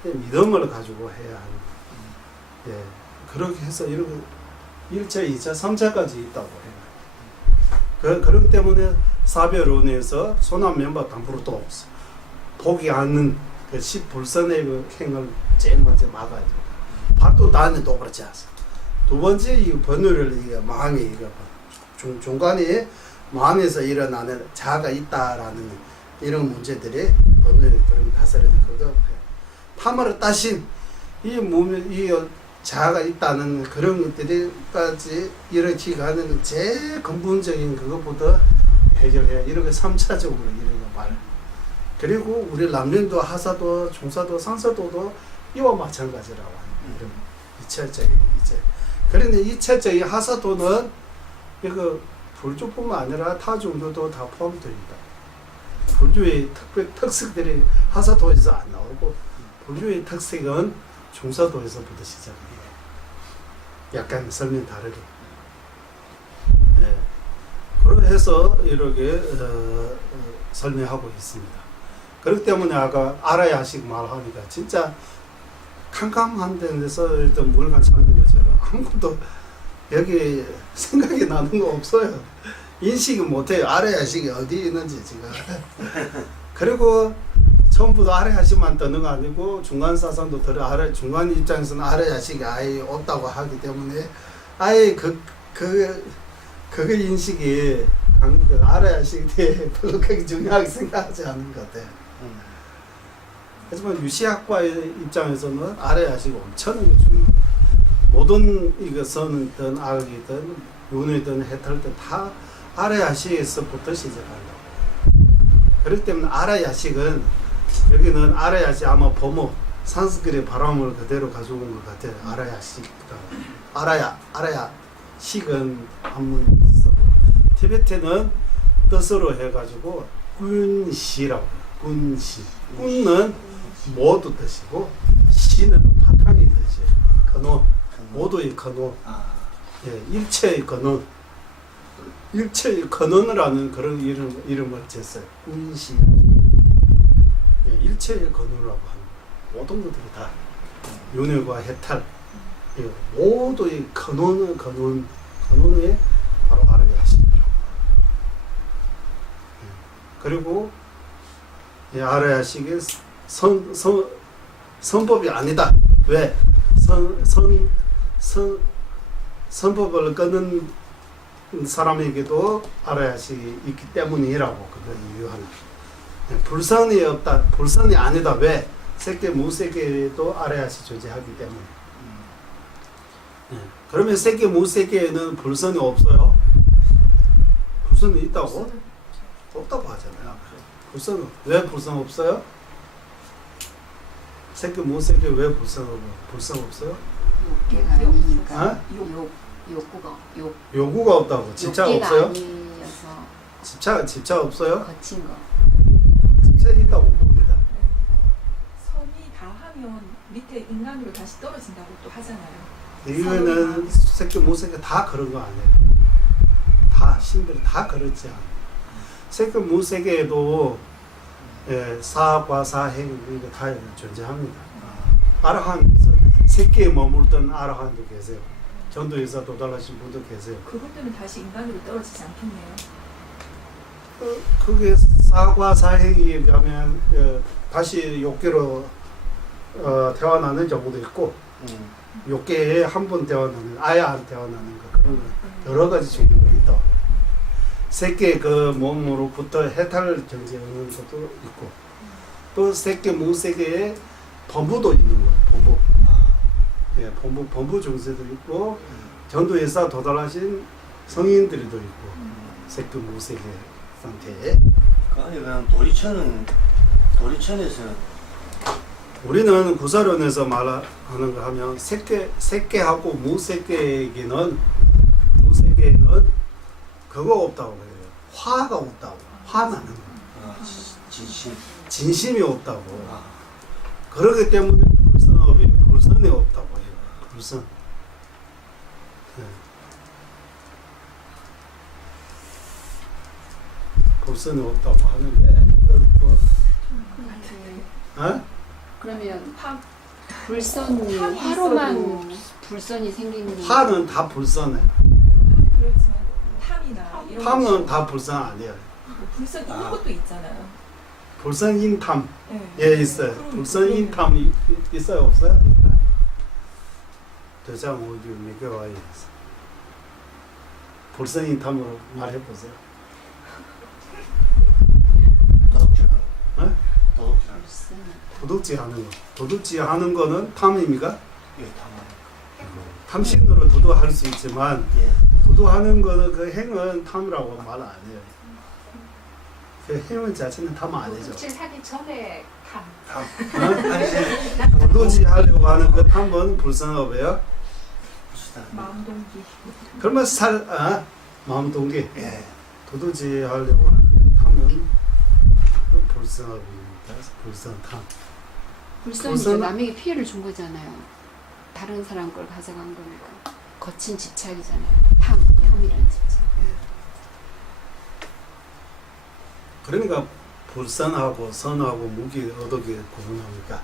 믿음을 가지고 해야 하는 그렇게 해서 이런 1차, 2차, 3차까지 있다고 해요. 그렇기 때문에 사별론에서 소남 면박 담보로 또 없어. 보기 않는 그 10불선의 그 행을 제일 먼저 막아야 돼. 밥도 다음에 또 그렇지 않습니다. 두 번째 이 번뇌를 이게 마음이 이거 중간에 마음에서 일어나는 자아가 있다라는 이런 문제들이 번뇌를 그런 다스리는 거죠. 파마를 따신 이 몸에 이 자아가 있다는 그런 것들이까지 일으키가는 제일 근본적인 그것부터 해결해야 이렇게 3차적으로 이런 거 말. 그리고 우리 남린도, 하사도, 중사도, 상사도도 이와 마찬가지라고 하는 이런 이체적인 이체. 그런데 이체적인 하사도는 이거 불주뿐만 아니라 타 종교도 다 포함되어 있다. 불주의 특색들이 하사도에서 안 나오고 불주의 특색은 중사도에서부터 시작해요. 약간 설명 다르게. 예. 그래서 이렇게 설명하고 있습니다. 그렇기 때문에 아까 알아야 하시고 말하니까 진짜 캄캄한 데서 일단 물건 찾는 것처럼 아무것도 여기 생각이 나는 거 없어요. 인식이 못해요. 알아야 하시기 어디 있는지 지금. 그리고 처음부터 알아야 하시만 뜨는 거 아니고 중간 사상도 들어 중간 입장에서는 알아야 하시기 아예 없다고 하기 때문에 아예 그거 인식이 알아야 하시기 때문에 별로 그렇게 중요하게 생각하지 않는 것 같아요. 하지만 유시학과의 입장에서는 알아야 하시고 엄청나게 중요해요. 모든 이것은 악이든 윤이든 해탈든 다 알아야 하시에서부터 시작한다고. 그렇기 때문에 알아야 하식은 여기는 알아야 하식 아마 범어 산스크릿 발음을 그대로 가져온 것 같아요. 알아야 하식 알아야 식은 한문 쓰고 티베트는 뜻으로 해가지고 군시라고 해요. 군시. 군은 모두 뜻이고 시는 바탕의 뜻이에요. 근원, 모두의 근원. 예, 일체의 근원. 일체의 근원이라는 그런 이름을 졌어요. 군시. 예, 일체의 근원이라고 하는 모든 것들이 다 윤회과 해탈. 예, 모두의 근원의 바로 알아야 하십니다. 예, 그리고 예, 알아야 하시길 선법이 아니다. 왜? 선법을 끊는 사람에게도 알아야 하시기 있기 때문이라고 그걸 이유하는. 불선이 없다. 불선이 아니다. 왜? 세계 무세계도 알아야 하시 존재하기 때문에. 그러면 세계 무세계에는 불선이 없어요? 불선이 있다고? 없다고 하잖아요. 불선 왜 불선 없어요? 세계 무세계 왜 불선 없어요? 욕계가 아니니까. 어? 욕구가 없다고. 집착 욕계가 없어요? 아니어서 집착 없어요? 거친 거. 집착 있다고 봅니다. 선이 다 하면 밑에 인간으로 다시 떨어진다고 또 하잖아요. 이거는 세계 무세계 다 그런 거 아니에요. 다 신들이 다 그렇지 않아요. 세계 무세계에도 예, 사과 사행 이거 다 존재합니다. 아라한에서 세계에 머물던 아라한도 계세요. 전도에서 도달하신 분도 계세요. 그분들은 다시 인간으로 떨어지지 않겠네요. 그게 사과 사행이 가면 다시 욕계로 태어나는 경우도 있고 욕계에 한 번 태어나는 아예 안 태어나는 거 그런 거 여러 가지 종류가 있다. 세계 그 몸으로부터 해탈 경쟁하는 것도 있고 또 세계 무세계에 범부도 있는 거예요. 범부. 예, 범부 중세도 있고 전도에서 도달하신 성인들도 있고 세계 무세계 상태에 그냥 도리천에서는 우리는 구사론에서 말하는 거 하면 세계하고 무세계에는 그거 없다고 해요. 화가 없다고. 화나는 거. 진심이 없다고. 그렇기 때문에 불선이 없다고 해요. 불선. 네. 불선이 없다고 하는데 그러면 불선이 화로만 불선이 생기는 화는 다 불선해. 화는 그렇지만 탐이나 이런 탐은 다 불선 아니에요. 뭐 불선 있는 것도 있잖아요. 불선인탐. 네. 예, 있어요. 불선인탐이 있어요, 없어요? 있다. 대장 어디 몇 개 와야 있어. 불선인탐으로 말해보세요. 도둑질 하는 거. 도둑질 하는 거는 탐입니까? 예, 탐하는. 탐신으로 도둑할 수 있지만 예. 도둑하는 거는 그 행은 탐이라고 말 안 해요. 그 행위 자체는 탐 아니죠. 도둑질하기 전에 탐. 도둑질 하려고 하는 그 탐은 불성업이에요. 마음 동기. 그러면 마음 동기. 예. 도둑질 하려고 하는 그 탐은 그 불성업입니다. 불성탐. 불선이죠. 불선은- 남에게 피해를 준 거잖아요. 다른 사람 걸 가져간 거니까. 거친 집착이잖아요. 탐이라는 집착. 그러니까 불선하고 선하고 무기 어떻게 구분합니까?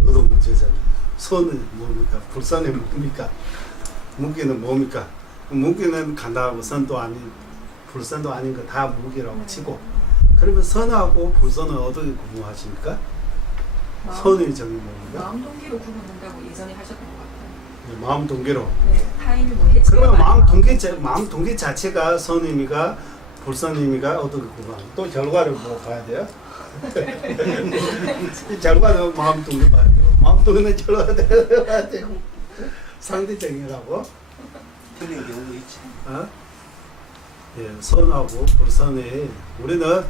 그것도 문제잖아요. 선은 뭡니까? 불선이 뭡니까? 무기는 뭡니까? 무기는 간다고 선도 아닌 불선도 아닌 거 다 무기라고 치고, 그러면 선하고 불선은 어떻게 구분하십니까? 선의 정의 뭡니까? 마음 동기로 구분한다고 예전에 하셨던 것 같아요. 마음 동기로. 네, 타인을 뭐 해치는 그러면 거 아니라 마음 동기 자체가 선의미가 불선의미가 어떻게 구분합니까? 또 결과를 뭐 봐야 돼요? 결과는 마음 동기 봐야 돼요. 마음 동기는 결과가 돼야 되고 상대적이라고. 틀린 경우도 있지. 예, 선하고 불선의 우리는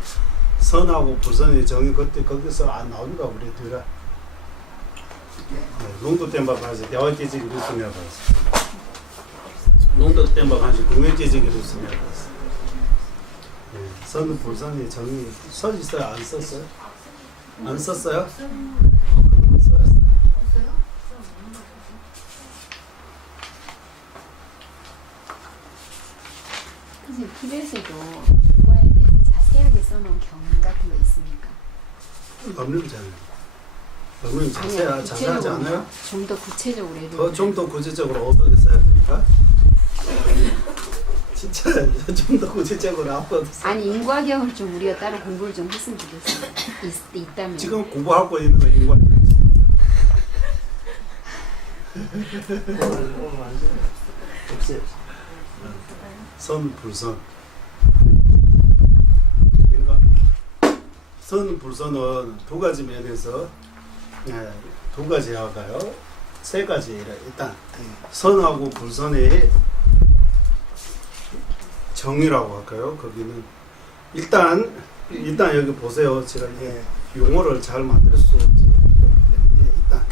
선하고 불선의 정의 그때 거기서 안 나오니까 우리 둘아. 농도 땜박 가서 대화 깨지기 루스냐 봤어. 농도 땜박 가서 공연 깨지기 루스냐 봤어. 선은 불선의 정의 써 있어요? 안 썼어요? 안 썼어요? 그건 써요. 선생님, TV에서도 인과에 대해서 자세하게 써놓은 경험 같은 거 있습니까? 법률잖아요. 법률 아니요, 자세하지 않아요? 좀 더 구체적으로 예를 좀 더 구체적으로 어떻게 써야 됩니까? 진짜 좀 더 구체적으로 앞으로 아니, 인과경을 좀 우리가 따로 공부를 좀 했으면 좋겠어요. 있다면. 지금 공부하고 있는 거 인과경이지. 선, 불선. 그러니까 선, 불선은 두 가지 면에서 두 가지 할까요? 세 가지라 일단 선하고 불선의 정의라고 할까요? 거기는 일단 여기 보세요. 제가 이게 용어를 잘 만들 수 없기 때문에 일단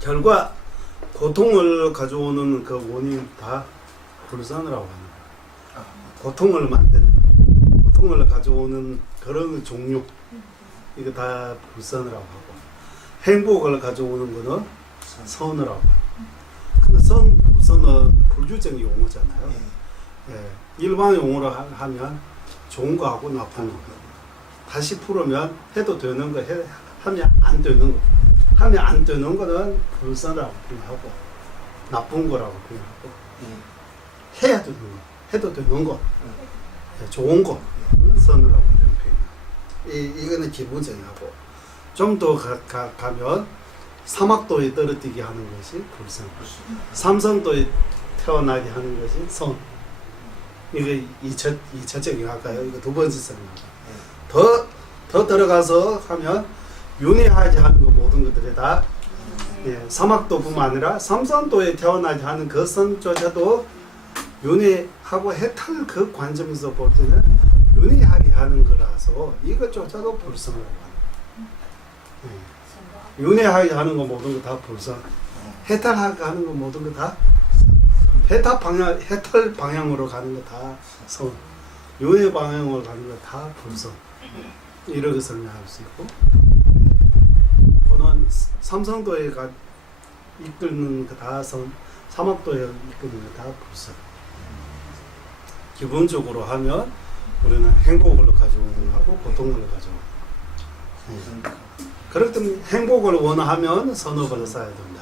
결과 고통을 가져오는 그 원인 다 불선이라고 합니다. 고통을 가져오는 그런 종류 이거 다 불선이라고 하고 행복을 가져오는 거는 선이라고 하고. 근데 선, 불선은 불규정 용어잖아요. 예, 일반 용어로 하면 좋은 거 하고 나쁜 거. 다시 풀으면 해도 되는 거, 하면 안 되는 거. 하면 안 되는 거는 불선이라고 표현하고 나쁜 거라고 표현하고 해야 되는 거, 해도 되는 거, 좋은 거, 선이라고 표현해요. 이거는 기본적이고 좀 더 가면 사막도에 떨어뜨리게 하는 것이 불선, 삼성도에 태어나게 하는 것이 선. 이거 이차적인 할까요? 이거 두 번째 선입니다. 더 들어가서 하면 윤회하게 하는 거 모든 것들이 다 사막도뿐만 아니라 삼성도에 태어나게 하는 그 선조차도 윤회하고 해탈 그 관점에서 볼 때는 윤회하게 하는 거라서 이것조차도 불선이라고 합니다. 윤회하게 하는 거 모든 거 다 불선, 해탈하게 하는 거 모든 거 다 해탈 방향으로 가는 거 다 선, 윤회 방향으로 가는 거 다 불선. 이렇게 설명할 수 있고, 또는 삼성도에 이끄는 거 다 선, 사막도에 이끄는 거 다 불선. 기본적으로 하면 우리는 행복을 가져오는 거하고 고통을 가져오는 거. 그렇기 때문에 행복을 원하면 선업을 쌓아야 된다.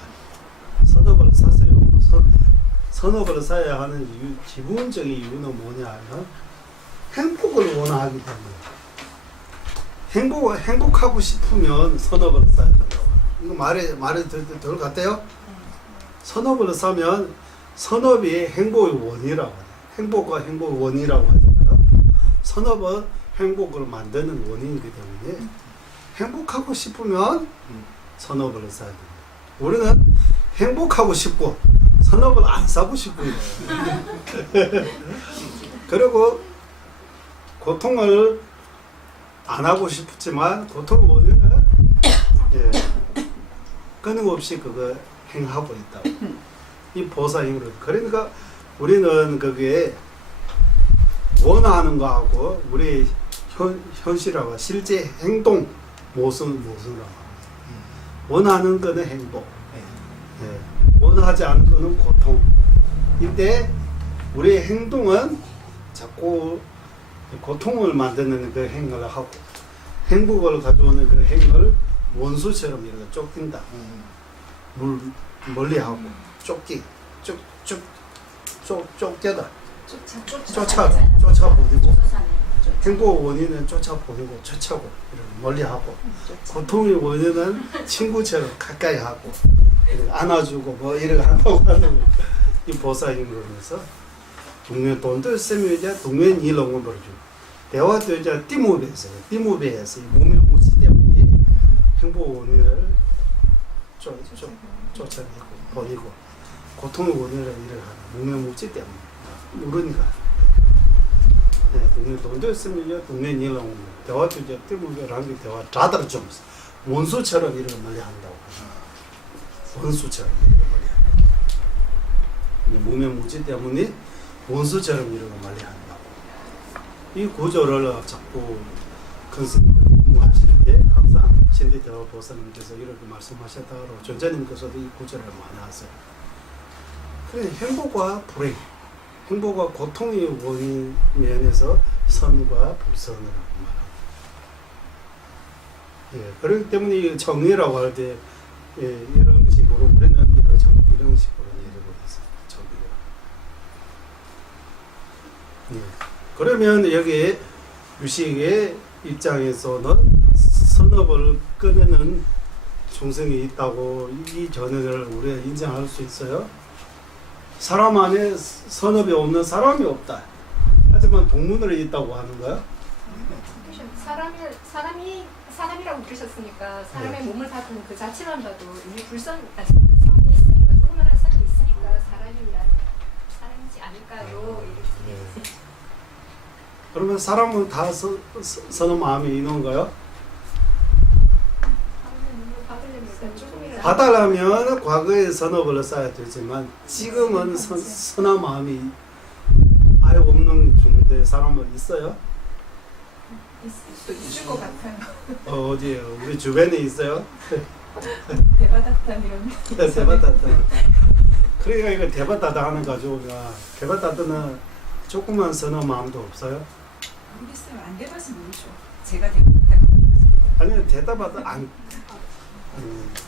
선업을 사세요. 선업을 쌓아야 하는 기본적인 이유는 뭐냐 하면 행복을 원하기 때문에. 행복하고 싶으면 선업을 쌓아야 된다고. 이거 말이 덜 같아요? 선업을 쌓으면 선업이 행복의 원이라고 해요. 행복과 행복의 원이라고 하잖아요. 선업은 행복을 만드는 원인이기 때문에 행복하고 싶으면 선업을 쌓아야 됩니다. 우리는 행복하고 싶고 선업을 안 쌓고 싶고 그리고 고통을 안 하고 싶지만 고통 원인은 예, 끊임없이 그거 행하고 있다고. 이 보사 힘으로. 그러니까 우리는 거기에 원하는 거하고 우리 현실하고 실제 행동 모순하고. 원하는 거는 행복. 예, 원하지 않는 거는 고통. 이때 우리의 행동은 자꾸 고통을 만드는 그 행을 하고 행복을 가져오는 그 행을 원수처럼 이렇게 쫓긴다. 멀리하고 쫓기, 쫓겨다. 쫓아버리고 행복 원인은 쫓아버리고 쫓아고 멀리하고 고통의 원인은 친구처럼 가까이 하고 안아주고 뭐 이렇게 한다고 하는 이 보사 힘으로 해서 동료 돈도 쓰면 이제 동면 이런 거 버죠. 대화도 이제 띠모베에서 이 몸의 무지 때문에 행복 원인을 쫓아내고 버리고 고통의 원인을 일을 하는 몸의 무지 때문에 모르니까. 네, 동료 돈도 쓰면 이제 동면 이런 거 대화도 이제 띠모베라는 게 대화 다들 좀 원수처럼 이렇게 멀리 한다고. 원수처럼 이렇게 멀리 한다. 몸의 무지 때문에 원수처럼 이런 거 멀리 한다고. 이 구조를 자꾸 큰 스님들 공부하실 때 항상 신디대화 보사님께서 이렇게 말씀하셨다고 전자님께서도 이 구조를 많이 하세요. 그래 행복과 불행, 행복과 고통의 원인 면에서 선과 불선을 말합니다. 예, 그렇기 때문에 이 정의라고 할 때 예, 이런 식으로 우리는 이런 식으로 예를 들어서 정의라. 예. 그러면 여기 유식의 입장에서는 선업을 끊는 중생이 있다고 이 견해를 우리가 인정할 수 있어요. 사람 안에 선업이 없는 사람이 없다. 하지만 동문으로 있다고 하는 거야. 사람이라고 그러셨으니까 사람의 몸을 사는 그 자체만 봐도 이미 선이 있으니까 조그만한 선이 있으니까 사람이지 않을까요? 이렇게. 그러면 사람은 다 선업 마음이 있는 거요? 받으려면 과거에 선업을 쌓아야 되지만 지금은 선한 마음이 아예 없는 중대 사람은 있어요? 있을 것 같아요. 어디에요? 우리 주변에 있어요? 대바다탄 이런. 대바다탄. 그러니까 이거 대바다다 하는 가지고가 대바다탄은 조그만 선한 마음도 없어요? 모르겠어요. 안 돼봐서 모르죠. 제가 돼봤다고 아니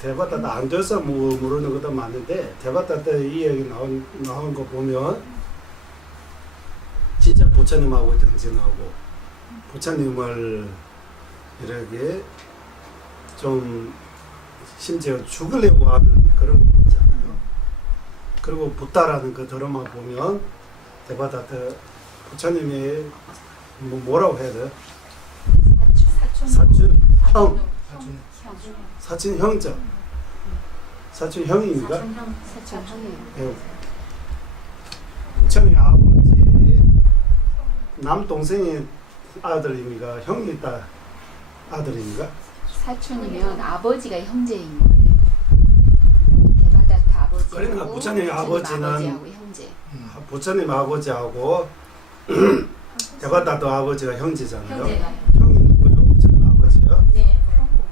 대바다다 안 돼서 모르는 것도 많은데 대바다다 이 얘기 나온 거 보면 진짜 부처님하고 정진하고 부처님을 이렇게 좀 심지어 죽으려고 하는 그런 거 있잖아요. 그리고 붓다라는 그 드라마 보면 대바다다 부처님이 뭐라고 해야 돼요? 사촌 형제. 사촌 형입니까? 사촌 형이에요. 예. 부처님 아버지 남동생의 아들입니까? 형이 있다 아들입니까? 사촌이면 아버지가 형제인 거예요. 대바다타 아버지하고 그러니까 부처님의 아버지는 아버지하고 형제. 부처님 아버지하고 대바다도 아버지가 형제잖아요. 형제가. 형이 누구요? 부처님 아버지요? 네, 그런 것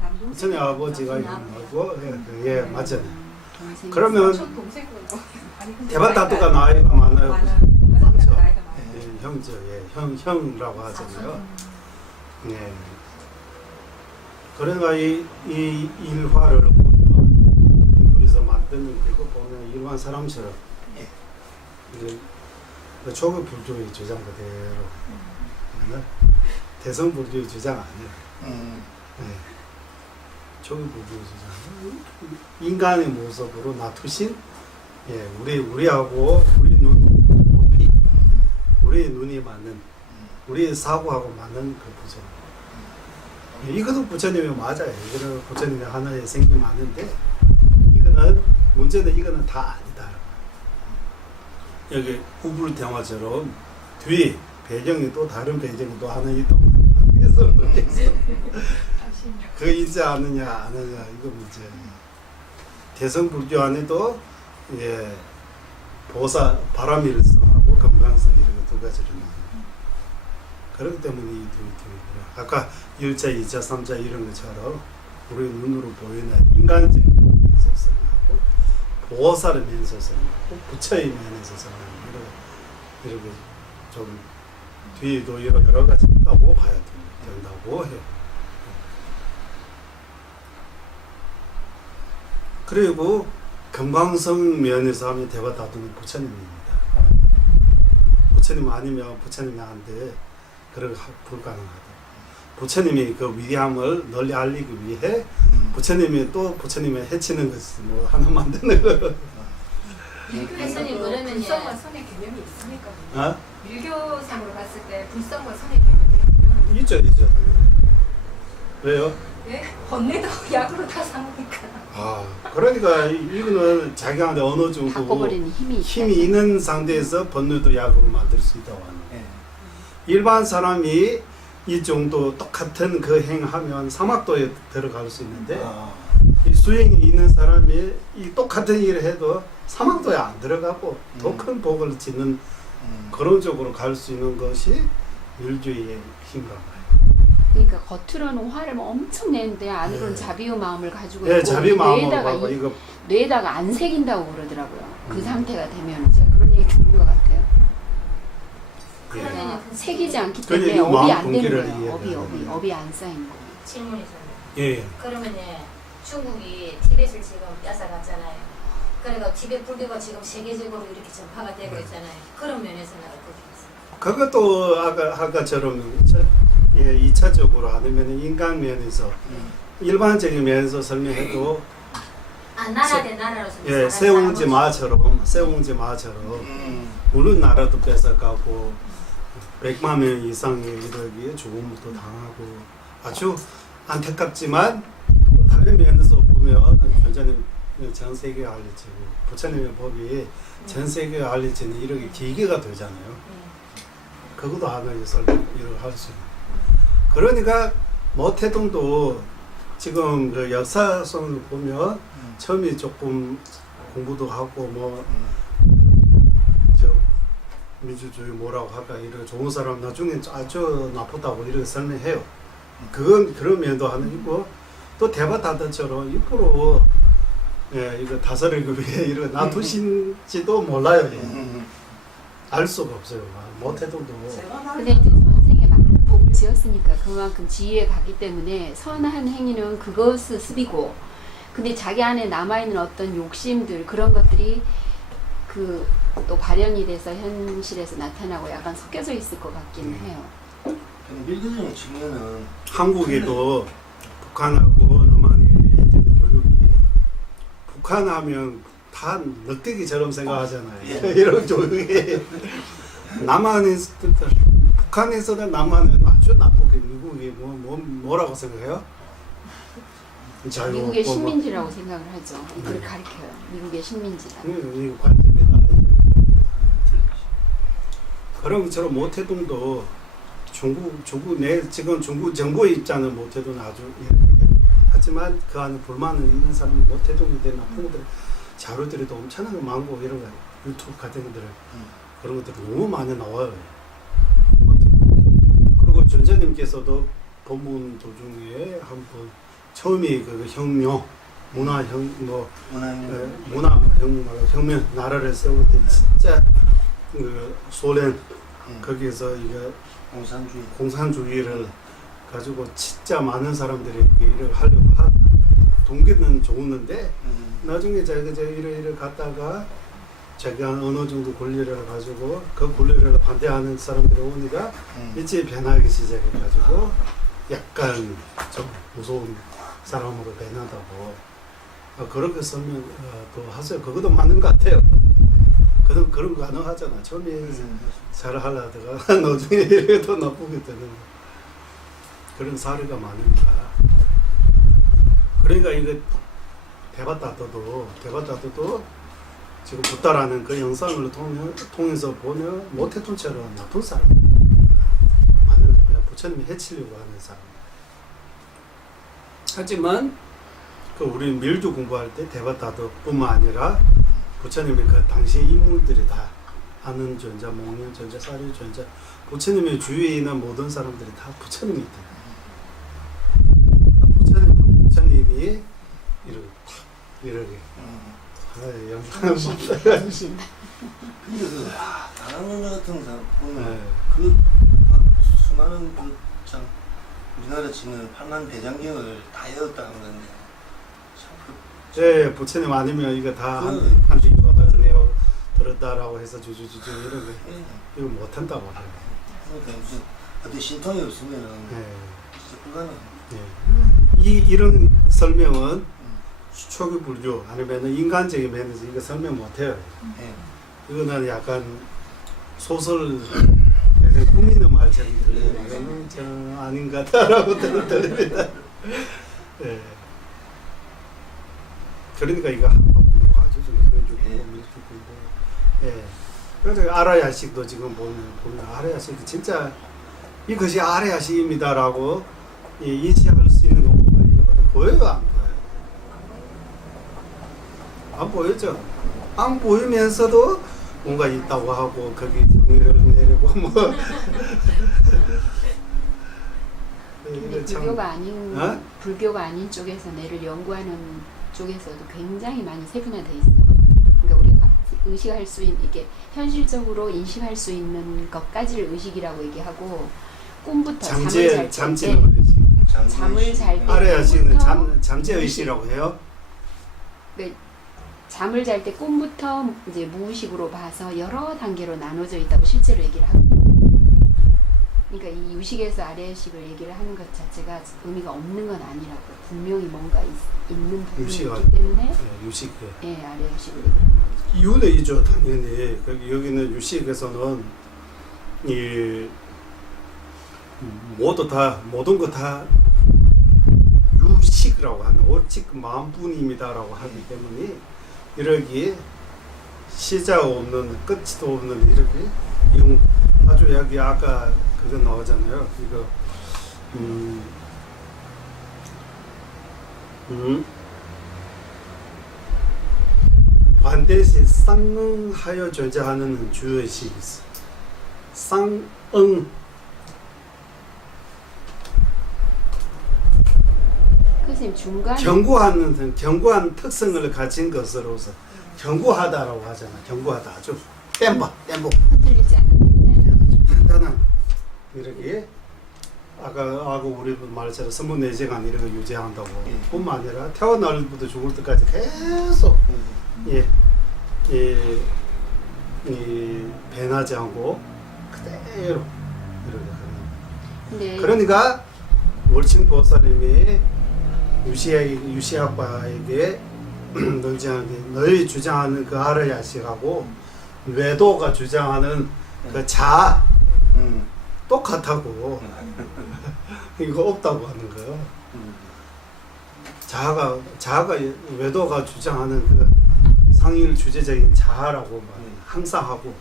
같아요. 부처님 아버지가 형이고 예 맞아요. 동생. 그러면 동생으로. 대바다도가 나이가 많아요. 그렇죠. 나이가 많아요. 예, 형제, 형이라고 하잖아요. 예. 그러니까 이 일화를 보면 인도에서 만드는 그거 보면 일반 사람처럼 이게 초급 불교의 주장 그대로 대성 불교의 주장 아니에요. 예. 초급 불교의 주장 인간의 모습으로 나투신 예, 우리하고 우리 눈 높이 우리의 눈이 맞는 우리의 사고하고 맞는 그 부처. 이것도 부처님이 맞아요. 이거는 부처님의 하나의 생기 맞는데 이거는 문제는 이거는 다 아니다. 여기 후불 대화처럼 뒤에 배경이 또 다른 배경이 또 하나 있다고. 그래서 있었으면 모르겠어. 그 있지 않느냐 안 하느냐 이거 문제. 대성 불교 안에도 예 보사 바람일성하고 금강성 이런 거 두 가지를 나눠요. 그렇기 때문에 이 두 아까 1차, 2차, 3차 이런 것처럼 우리 눈으로 보이는 인간적인 면에서 설명하고 보살의 면에서 설명하고 부처의 면에서 설명하고 이렇게 좀 뒤에도 여러 가지 있다고 봐야 된다고 해요. 그리고 금강성 면에서 하면 대바다도는 부처님입니다. 부처님 아니면 부처님이 안 돼. 그런 불가능하다. 부처님이 그 위대함을 널리 알리기 위해 부처님이 또 부처님을 해치는 것이 뭐 하나 만드는 거. 밀교에서는 그러면요. 불성과 선의 개념이 있습니까? 아? 밀교상으로 봤을 때 불성과 선의 개념이 있죠. 왜요? 예? 번뇌도 약으로 다 삼으니까. 아, 그러니까 이거는 자기한테 어느 정도 바꿔버리는 힘이 힘이 있는 상태에서 번뇌도 약으로 만들 수 있다고 하는 거예요. 예. 일반 사람이 이 정도 똑같은 그 행하면 사막도에 들어갈 수 있는데 아, 이 수행이 있는 사람이 이 똑같은 일을 해도 사막도에 안 들어가고 더 큰 복을 짓는 그런 쪽으로 갈 수 있는 것이 밀주의 힘이라고 해요. 그러니까 겉으로는 화를 엄청 내는데 안으로는 네. 자비의 마음을 가지고 예, 있고 자비 마음으로 뇌에다가 가고 이거 뇌에다가 안 새긴다고 그러더라고요. 그 상태가 되면 제가 그런 얘기 들은 것 같아요. 예. 그러니까 새기지 않기 그러니까 때문에 이 업이 마음 안 되는 동기를 거예요. 이해해야 업이 안 쌓인 거예요. 질문이 있어요. 예. 그러면 중국이 티벳을 지금 뺏어갔잖아요. 그러니까 티벳 불교가 지금 세계적으로 이렇게 전파가 되고 있잖아요. 그런 면에서는 어떻게 보세요? 그것도 아까처럼 예, 2차적으로 아니면 인간 면에서 일반적인 면에서 설명해도 나라 대 나라로서 예, 세웅지 마처럼 물론 나라도 뺏어가고 100만 명 이상의 이렇게 죽음도 당하고 아주 안타깝지만 다른 면에서 보면 전자님 전 세계에 알려지고 부처님의 법이 전 세계에 알려지는 이렇게 계기가 되잖아요. 그것도 하나의 설명을 할 수 있는. 그러니까 모태동도 지금 그 역사성을 보면 처음에 조금 공부도 하고 뭐 저 민주주의 뭐라고 할까 이런 좋은 사람 나중에 아주 나쁘다고 이렇게 설명해요. 그건 그런 면도 하나 있고 또 대바다처럼 일부러 예, 이거 다스리기 위해 이렇게 놔두신지도 몰라요. 예. 알 수가 없어요. 모태동도. 근데 이제 전생에 많은 복을 지었으니까 그만큼 지위에 갔기 때문에 선한 행위는 그것을 습이고 근데 자기 안에 남아있는 어떤 욕심들 그런 것들이 그 또 발현이 돼서 현실에서 나타나고 약간 섞여져 있을 것 같기는 해요. 밀교적인 측면은 한국에도 북한하고 남한이 해지는 교육이 북한하면 다 늑대기처럼 생각하잖아요. 이런 교육이 남한에서 북한에서는 남한은 아주 나쁘게 미국이 뭐라고 생각해요? 자유 미국의 없고 뭐 식민지라고 생각을 하죠. 이걸 가리켜요. 미국의 식민지라. 이거 관점이 달라요. 그런 것처럼 모태동도 중국 지금 중국 정부의 입장은 모태동은 아주 하지만 그 안에 불만을 있는 사람이 모태동에 대한 나쁜 것들 자료들이 또 엄청나게 많고 이런 거 유튜브 같은 것들 그런 것들이 너무 많이 나와요. 그리고 전자님께서도 법문 도중에 한번 처음에 그 혁명 문화혁 뭐 혁명 나라를 세울 때 진짜 그 소련 거기에서 이거 공산주의를 가지고 진짜 많은 사람들이 일을 하려고 동기는 좋았는데 나중에 자기가 일을 갖다가 자기가 어느 정도 권리를 가지고 그 권리를 반대하는 사람들이 오니까 일찍 변하기 시작해가지고 약간 좀 무서운 사람으로 변한다고 그렇게 설명도 하세요. 그것도 맞는 것 같아요. 그런 거 가능하잖아. 처음에 잘 하려다가 나중에 이렇게 더 나쁘게 되는 그런 사례가 많으니까. 그러니까 이거 대바다도도 지금 부다라는 그 영상을 통해서 보면 모태톤처럼 나쁜 사람 많은 부처님이 해치려고 하는 사람. 하지만 그 우리 밀주 공부할 때 대바다도뿐만 아니라 부처님이 그 당시 인물들이 다 아는 존재, 먹는 존재, 사리 존재, 부처님의 주위에 있는 모든 사람들이 다 부처님이 돼. 부처님이 이렇게 영상을 정신. 근데 그 다른 같은 사람 보면 네. 그 수많은 그 참 우리나라 치는 8만 대장경을 다 외웠다는 건데 참 예, 부처님 아니면 이거 다 그- 한뒤 받아서 내가 들었다라고 해서 주주주주 이런 거 예. 이거 못한다고 해요. 그러니까 무슨 어떤 신통이 없으면은 예, 진짜 불가능. 예. 이런 설명은 초기 불교 아니면 인간적인 면에서 이거 설명 못해요. 예. 이거는 약간 소설 꾸미는 말처럼 들려요. 이거는 저 아닌 것 같다라고 들립니다. 예. 그러니까 이거 한번 보고 아주 좀 현주고 예. 밀주고 예. 그래서 아라야식도 지금 보면 아라야식이 진짜 이것이 아라야식입니다라고 인식할 수 있는 것보다 보여요, 안 보여요? 안 보이죠? 안 보이면서도 뭔가 있다고 하고 거기 정의를 내리고 뭐 근데 이거 참 불교가 아닌 어? 불교가 아닌 쪽에서 뇌를 연구하는 쪽에서도 굉장히 많이 세분화돼 있어요. 그러니까 우리가 의식할 수 있는 이게 현실적으로 인식할 수 있는 것까지를 의식이라고 얘기하고 꿈부터 잠재 잠을 잘 잠재는 의식. 잠을 잘 때 아라야식은 꿈부터 잠재 의식이라고 해요. 잠을 잘 때 꿈부터 이제 무의식으로 봐서 여러 단계로 나눠져 있다고 실제로 얘기를 하고. 그러니까 이 유식에서 아래식을 얘기를 하는 것 자체가 의미가 없는 건 아니라고 분명히 뭔가 있는 부분이 유식은- 있기 때문에 예, 유식. 예 아래식을 얘기를 하는 거죠. 이유는 있죠, 당연히. 여기는 유식에서는 이 모든 거 다 유식이라고 하는 오직 마음뿐입니다라고 하기 때문에 이렇게 시작 없는 끝도 없는 이렇게 아주 여기 아까 그거 나오잖아요. 이거 반드시 쌍응하여 존재하는 주의식이 있어. 쌍응. 선생님 중간에 견고한 특성을 가진 것으로서 견고하다라고 하잖아. 견고하다. 아주 땜바. 흔들리지 않는 단단한 이렇게 아까 우리 말처럼 선문내재간 이런 거 유지한다고 뿐만 아니라 태어날부터 죽을 때까지 계속 변하지 않고 그대로 이렇게 하는. 근데 그러니까 월침 보살님이 유시학파에게 너희 주장하는 그 아라야식하고 외도가 주장하는 그 자 똑같다고 이거 없다고 하는 거예요. 자아가 외도가 주장하는 그 상일 주제적인 자아라고 항상 하고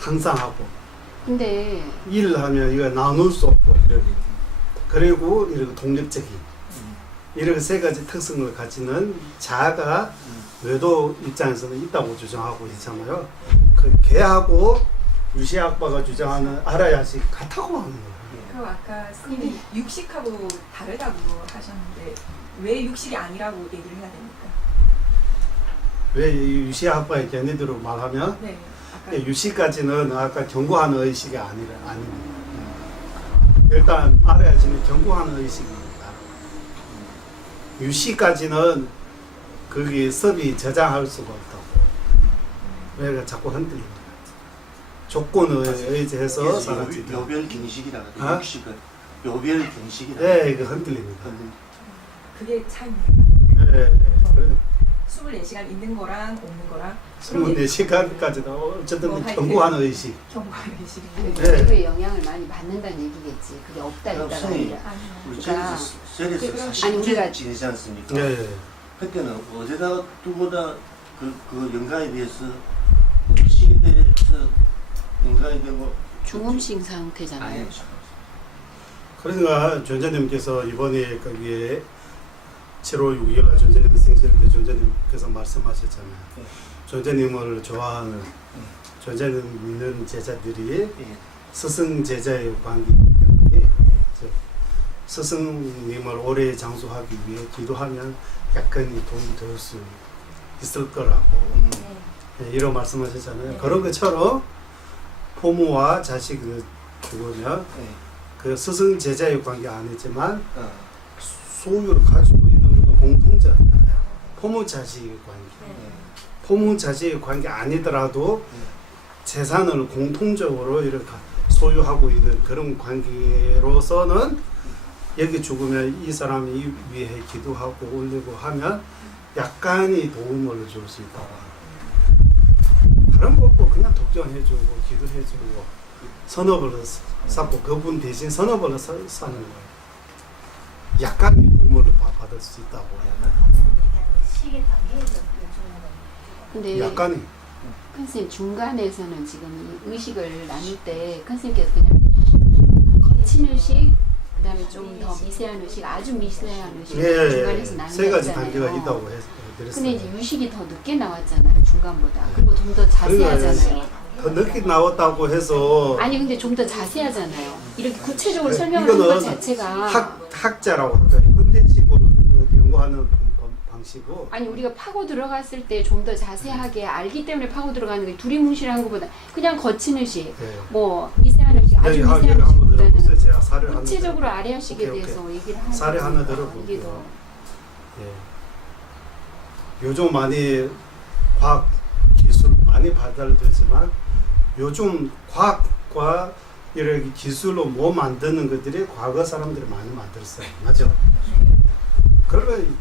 항상 하고 근데 일을 하면 이거 나눌 수 없고 이렇게 그리고 이렇게 독립적인 이렇게 세 가지 특성을 가지는 자아가 외도 입장에서는 있다고 주장하고 있잖아요. 그 걔하고 유시학파가 주장하는 아라야식 같다고 하는 거예요. 그럼 아까 스님이 육식하고 다르다고 하셨는데 왜 육식이 아니라고 얘기를 해야 됩니까? 왜 유시학파의 견해대로 말하면 네. 아까 유시까지는 아까 견고한 의식이 아닙니다. 일단 아라야식은 견고한 의식입니다. 유시까지는 거기 섭이 저장할 수가 없다고. 왜 자꾸 흔들립니다. 조건에 의지해서 사라지다. 묘별 경식이라 어? 육식은 묘별 경식이라. 네, 이거 흔들립니다. 그게 차이입니다. 네, 그래. 24시간 있는 거랑 없는 거랑 24시간까지도 어쨌든 뭐 하여튼. 견고한 의식. 경과의 의식인데 네. 외도의 영향을 많이 받는다는 얘기겠지. 그게 없다 있다가 선생님, 아니라. 아니요. 우리 그러니까 젤에서 그럼- 40일 지내지 않습니까? 네. 그때는 어디다가 두보다 그 연가에 비해서 음식에 대해서 연가에 대고 중음식 상태잖아요. 아니에요. 그러니까 존재님께서 이번에 거기에 7월 6일 존재님 생신인데 존재님께서 말씀하셨잖아요. 네. 존재님을 좋아하는 존재님 믿는 제자들이 예. 스승 제자의 관계이기 때문에 스승님을 오래 장수하기 위해 기도하면 약간의 도움이 될 수 있을 거라고 네, 이런 말씀하셨잖아요. 네. 그런 것처럼 부모와 자식을 죽으면 예. 그 스승 제자의 관계 아니지만 어. 소유를 가지고 있는 건 공통자잖아요. 부모 자식의 관계. 네. 부모 자식의 관계 아니더라도 재산을 공통적으로 이렇게 소유하고 있는 그런 관계로서는 여기 죽으면 이 사람이 위해 기도하고 올리고 하면 약간의 도움을 줄 수 있다. 다른 것도 그냥 독전해주고 기도해주고 선업을 쌓고 그분 대신 선업을 사는 거예요. 약간의 도움을 받을 수 있다고. 시계 당해서 근데 약간의. 큰스님 중간에서는 지금 이 의식을 나눌 때 큰스님께서 그냥 거친 의식, 그다음에 좀 더 미세한 의식, 아주 미세한 의식 중간에서 세 나누었잖아요. 가지 단계가 있다고 근데 드렸어요. 이제 유식이 더 늦게 나왔잖아요, 중간보다. 그리고 좀 더 자세하잖아요. 더 늦게 나왔다고 해서 아니 근데 좀 더 자세하잖아요. 이렇게 구체적으로 네, 설명하는 것 이거는 자체가 학자라고 할까요? 현대식으로 연구하는 방식이고 아니 우리가 파고 들어갔을 때 좀 더 자세하게 알기 때문에 파고 들어가는 게 두리뭉실한 것보다 그냥 거친 의식, 네. 뭐 미세한 의식, 아주 여기 미세한 한번 들어보세요. 의식보다는 제가 사례 하나 구체적으로 들어볼게요. 아래아식에 오케이, 대해서 얘기를 하는 사례 하나 이게 들어볼게요. 더 예. 요즘 많이 과학 기술 많이 발달되지만 요즘 과학과 이렇게 기술로 뭐 만드는 것들이 과거 사람들이 많이 만들었어요. 맞죠? 그러면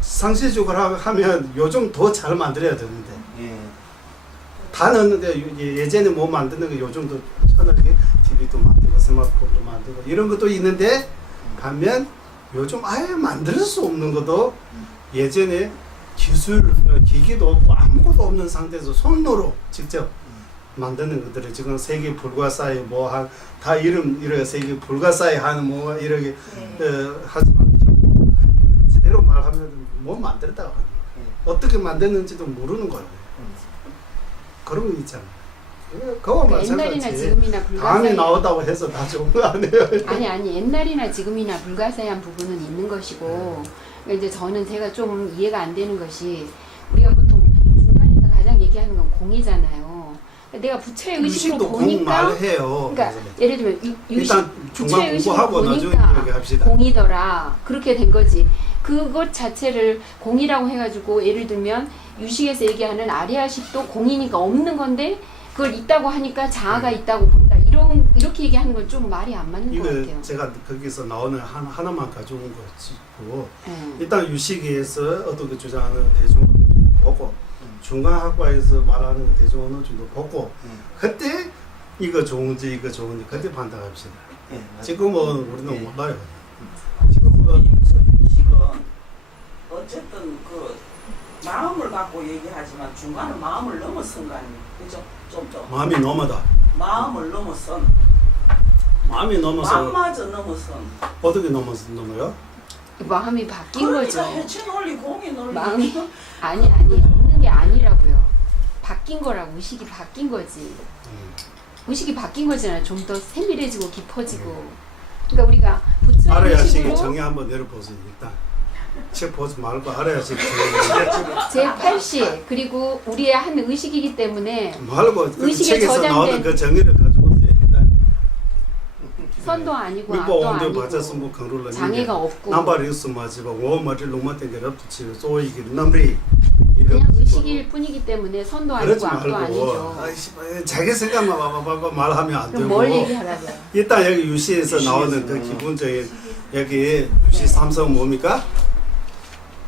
상시적으로 하면 요즘 더 잘 만들어야 되는데 예. 다 넣는데 예전에 뭐 만드는 거 요즘도 편하게 TV도 만들고 스마트폰도 만들고 이런 것도 있는데 반면 요즘 아예 만들 수 없는 것도 예전에 기술 기기도 없고 아무것도 없는 상태에서 손으로 직접 만드는 것들을 지금 세계 불가사의 뭐 한 다 이름 이렇게 세계 불가사의 하는 뭐 이렇게 하지만 제대로 말하면 뭐 만들었다고 하는 거예요. 어떻게 만드는지도 모르는 거예요. 그런 거 있잖아요. 그거 그러니까 옛날이나 마찬가지. 지금이나 감이 불가사의 나왔다고 해서 다 좋은 거 아니에요? 아니 옛날이나 지금이나 불가사의한 부분은 있는 것이고 그러니까 이제 저는 제가 좀 이해가 안 되는 것이 우리가 보통 중간에서 가장 얘기하는 건 공이잖아요. 내가 부처의 의식으로 의식도 공 보니까 말해요. 그러니까 예를 들면 일단 중간 부처의 공부하고 의식으로 나중에 보니까 얘기합시다. 공이더라 그렇게 된 거지. 그것 자체를 공이라고 해가지고 예를 들면 유식에서 얘기하는 아리아식도 공이니까 없는 건데 그걸 있다고 하니까 자아가 있다고 본다. 이렇게 얘기하는 건 좀 말이 안 맞는 것 이거 같아요. 제가 거기서 나오는 하나만 가져온 거고 네. 일단 유식에서 어떻게 주장하는 대중언어 보고 중간학과에서 말하는 대중언어 정도 보고 그때 이거 좋은지 이거 좋은지 그때 판단합시다. 예. 지금은 우리는 예. 몰라요. 지금은 유식은 어쨌든 그 마음을 갖고 얘기하지만 중간은 마음을 넘어선 거 아니에요. 그죠? 좀 마음이 넘어다. 마음을 넘어선 마음이 넘어서 마음마저 넘어선 어떻게 넘어요? 마음이 바뀐 그러니까 거죠. 해체 논리 공이 논리 마음이 아니 있는 게 아니라고요. 바뀐 거라고 의식이 바뀐 거지. 의식이 바뀐 거잖아요. 좀 더 세밀해지고 깊어지고. 그러니까 우리가 부처의 알아야식 의식으로 정의 한번 내려보세요. 일단 책 보지 말고 알아야식 정의 제8식 그리고 우리의 한 의식이기 때문에 말고 그 의식에 책에서 저장된- 나오는 그 정의를 가지고 오세요. 일단 선도 아니고 일본 악도 원대 아니고 받아서 뭐 그걸로 장애가 없고 남발이 있으면지고 오머리 로마땡 게 없지 소이기 남리 그냥 의식일 뿐이기 때문에 선도 그러지 아니고 악도 말고 아니죠. 아이씨, 자기 생각만 말하면 안 그럼 되고 뭘 얘기하라고요? 일단 여기 유시에서 나오는 그 기본적인 여기 유시 삼성 뭡니까?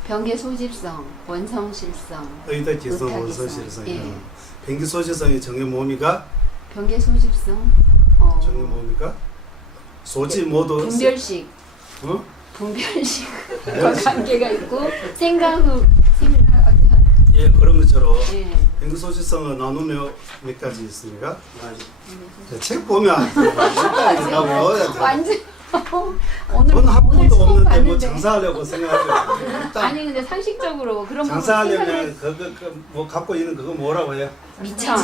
병계 소집성, 원성실성, 의도 기성 의탁 원성 기성. 실성 예. 병기 소지성의 정의 뭡니까? 병계 소집성, 정의 뭡니까? 소지 모두 분별식, 어? 분별식과 관계가 있고 생각 예, 그런 것처럼 예. 행소지성을 나누면 몇 가지 있습니까? 맞아. 책 보면 안 돼요. 다 외워야 돼. 완전 오늘 돈 한 오늘 푼도 처음 없는데 뭐 봤는데. 장사하려고 생각하죠. 일단 아니 근데 상식적으로 그런 부분 장사하려면 뭐 갖고 있는 그거 뭐라고 해요? 미천. 아?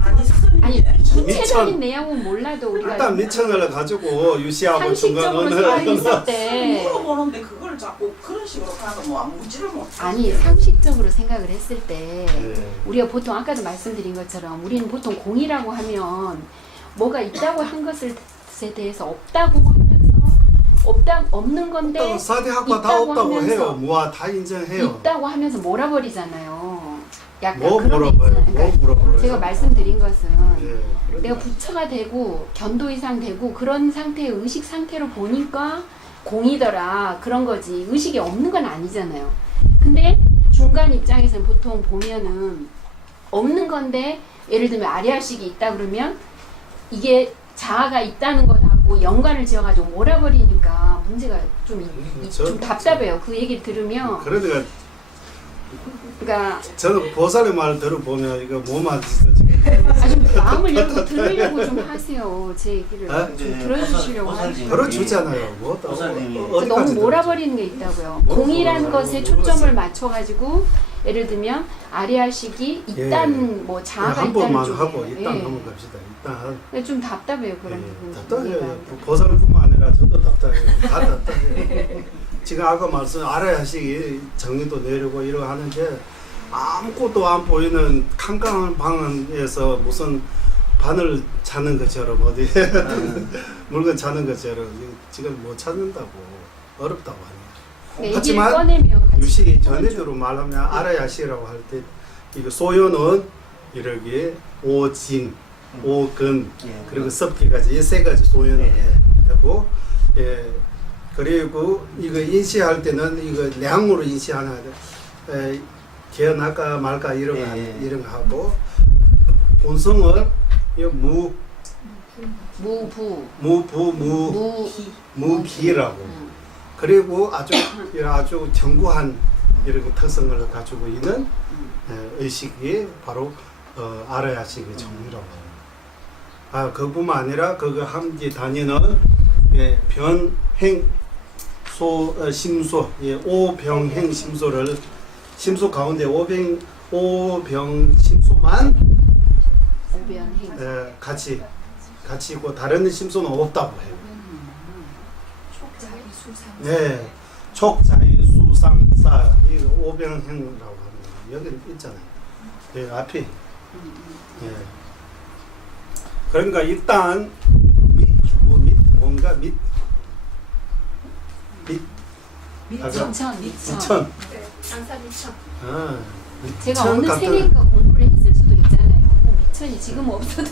아니 스님 아니 구체적인 미천. 내용은 몰라도 우리가 일단 미천을 가지고 유시하고 상식적으로 중간은 생각했을 때 물어보는데 그걸 자꾸 그런 식으로 가서 뭐 묻지를 못해. 아니 상식적으로 생각을 했을 때 네. 우리가 보통 아까도 말씀드린 것처럼 우리는 보통 공이라고 하면 뭐가 있다고 한 것에 대해서 없다고 하면서 없는 건데 사대 학과 다 있다고 없다고 하면서 해요. 뭐다 인정해요. 있다고 하면서 몰아버리잖아요. 약간 뭐 그런 게 몰아버려요? 있잖아요. 뭐 그러니까 몰아버려요? 제가 말씀드린 것은 예, 그러니까. 내가 부처가 되고 견도 이상 되고 그런 상태의 의식 상태로 보니까 공이더라 그런 거지 의식이 없는 건 아니잖아요. 근데 중간 입장에서는 보통 보면은 없는 건데 예를 들면 아리아식이 있다 그러면 이게 자아가 있다는 것하고 연관을 지어가지고 몰아버리니까 문제가 좀 답답해요. 그 얘기를 들으면 그러니까 그러니까 저는 보살의 말 들어보면 이거 뭐만 있어 지금. 좀 마음을 열고 들으려고 좀 하세요. 제 얘기를 아? 좀 네, 들어주시려고 하죠. 들어주잖아요. 뭐 또 보살님이 너무 어디까지 몰아버리는 게 있다고요. 뭐 공이라는 몰아요? 것에 모르겠어요. 초점을 맞춰가지고 예를 들면 아리아식이 있다는 뭐 자아가 한 있다는 번만 쪽에 하고 일단 한번 갑시다. 일단 근데 좀 답답해요 그런 부분. 답답해요. 보살뿐만 아니라 저도 답답해요. 다 답답해요. 지금 아까 말씀 아라야식이 정리도 내리고 이러고 하는데 아무것도 안 보이는 캄캄한 방에서 무슨 바늘 찾는 것처럼 어디 물건 찾는 것처럼 지금 못 찾는다고 어렵다고 하네요. 얘기를 하지만 꺼내면 같이 유시 전해대로 말하면 아라야시라고 할 때 이거 소요는 이렇게 오진, 오근 예, 그리고 섭기까지 이 세 가지 소요는 예. 되고 예 그리고 이거 인시할 때는 이거 량으로 인시하나 개어날까 말까 이런 거 예. 이런 거 하고 본성을 이거 무부 무기라고 그리고 아주 견고한 이런 특성을 가지고 있는 의식이 바로 아라야식의 정리라고 해요. 아 그뿐만 아니라 그거 함께 다니는 변행 심소 오병행 심소를 심소 가운데 오병 심소만 오변행 같이 있고 다른 심소는 없다고 해요. 촉자의 수상. 네, 촉자의 수상사 이거 오병행이라고 합니다. 여기 있잖아요. 예, 앞에. 예. 그러니까 일단 뭔가 미천 미천. 네, 장사 미천. 아, 제가 미천 어느 같은- 세계인가 공부를 했을 수도 있잖아요. 미천이 지금 없어도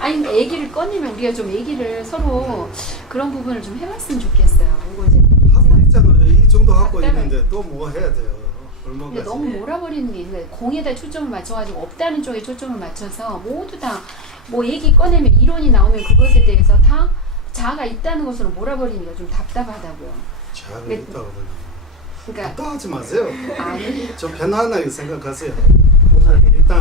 아니 얘기를 꺼내면 우리가 좀 얘기를 서로 그런 부분을 좀 해봤으면 좋겠어요. 이거 이제 하고 있잖아요. 이 정도 하고 답답해. 있는데 또 뭐 해야 돼요? 근데 얼마까지? 너무 몰아버리는 게 있는 거예요. 공에다 초점을 맞춰가지고 없다는 쪽에 초점을 맞춰서 모두 다 뭐 얘기 꺼내면 이론이 나오면 그것에 대해서 다 자아가 있다는 것으로 몰아버리니까 좀 답답하다고요. 자가 네. 있다거든요. 그러니까 답답하지 마세요. 아니 좀 편안하게 생각하세요. 보살님 일단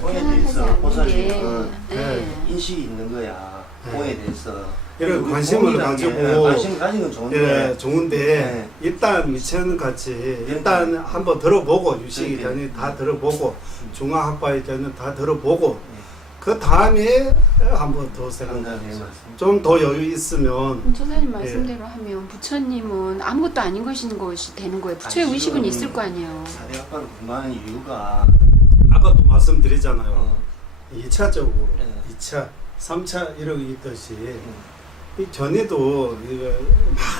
공에 편안하지 대해서 않은 게 보살님은 네. 인식이 있는 거야. 네. 공에 대해서 이런 그 관심을 공이라는 게 가지고 관심 가진 건 좋은데 예, 좋은데 네. 일단 미천 같이 일단 한번 들어보고 유식이 네. 전에 다 들어보고 중화학과의 전에 다 들어보고 네. 그 다음에 한번 더 생각 상담해 말씀. 좀 더 여유 있으면 조사님 말씀대로 하면 부처님은 아무것도 아닌 것인 것이 되는 거예요. 부처의 아니, 의식은 지금 있을 거 아니에요. 사대학과를 공부하는 이유가 아까도 말씀드리잖아요. 어, 2차적으로 네. 2차, 3차 이러고 있듯이 이 전에도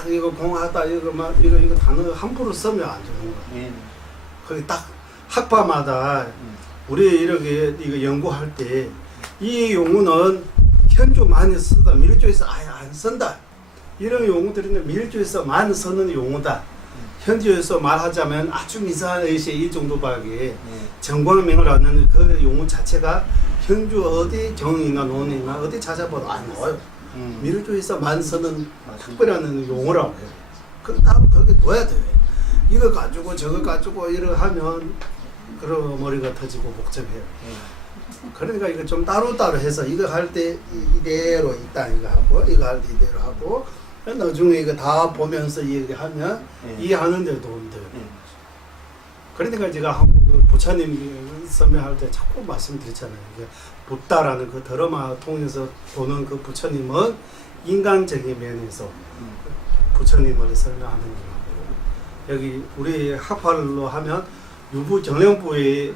이거 공하다 이거 단어 함부로 쓰면 안 되는 거예요. 예. 거기 딱 학파마다 우리 이렇게 이거 연구할 때 이 용어는 현주 많이 쓰다 밀주에서 아예 안 쓴다 이런 용어들은 밀주에서 많이 쓰는 용어다. 현지에서 말하자면 아주 미세한 의식 이 정도밖에 정광명을 하는 그 용어 자체가 현주 어디 정이나 논이나 어디 찾아봐도 안 나와요. 밀주에서 많이 쓰는 특별한 용어라고 해요. 그 따로 거기 둬야 돼요. 이거 가지고 저거 가지고 이러 하면 그런 머리가 터지고 복잡해요. 그러니까 이거 좀 따로따로 해서 이거 할 때 이대로 이따 이거 하고 이거 할 때 이대로 하고 나중에 이거 다 보면서 얘기하면 이해하는 데 도움이 돼요. 그러니까 제가 한국 부처님 설명할 때 자꾸 말씀드렸잖아요. 이게 붓다라는 그 드라마 통해서 보는 그 부처님은 인간적인 면에서 부처님을 설명하는 거고, 여기 우리 학파로 하면 유부 정령부의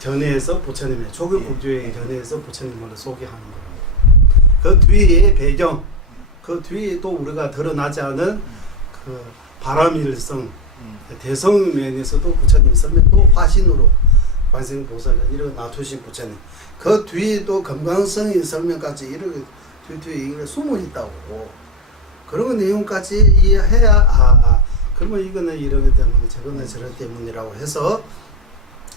견해에서 부처님의 조교법주의 견해에서 부처님을 소개하는 거예요. 그 뒤에 배경, 그 뒤에 또 우리가 드러나지 않은 그 바람일성, 대성 면에서도 부처님 설명, 또 화신으로 관세음보살을 이렇게 놔두신 부처님, 그 뒤에 또 금강성의 설명까지 이렇게 뒤에 숨어 있다고. 그런 내용까지 이해해야 그러면 이거는 이러기 때문에 저거는 저러기 때문이라고 해서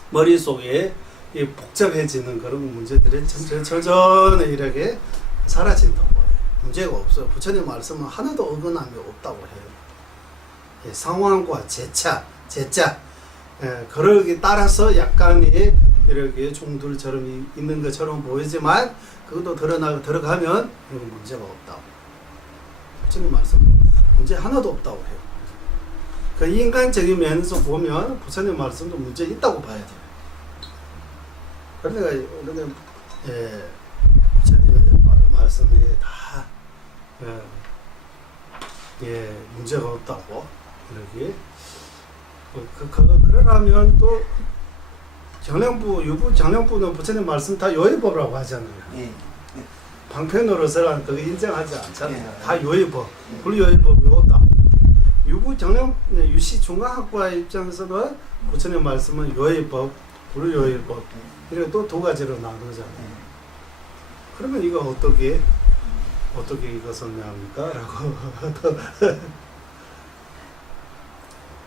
머릿속에 이 복잡해지는 그런 문제들이 천천히 이렇게 사라진다고 해요. 문제가 없어요. 부처님 말씀은 하나도 어긋남이 없다고 해요. 예, 상황과 제자, 그러기 따라서 약간의 이렇게 중둘처럼 있는 것처럼 보이지만 그것도 들어가면 이건 문제가 없다고. 부처님 말씀은 문제 하나도 없다고 해요. 그 인간적인 면에서 보면 부처님 말씀도 문제 있다고 봐야 돼요. 그러니까 우리는 부처님의 말씀이 다 문제가 없다고 이렇게 그러려면 또 정령부 유부 정령부는 부처님 말씀 다 요의법이라고 하잖아요. 방편으로서는 그거 인정하지 않잖아요. 다 요의법, 불요의법이 없다. 유부 정령 유시 중화학과 입장에서는 부처님 말씀은 요의법, 불요의법 이렇게 또 두 가지로 나누잖아요. 그러면 이거 어떻게 이거 설명합니까? 라고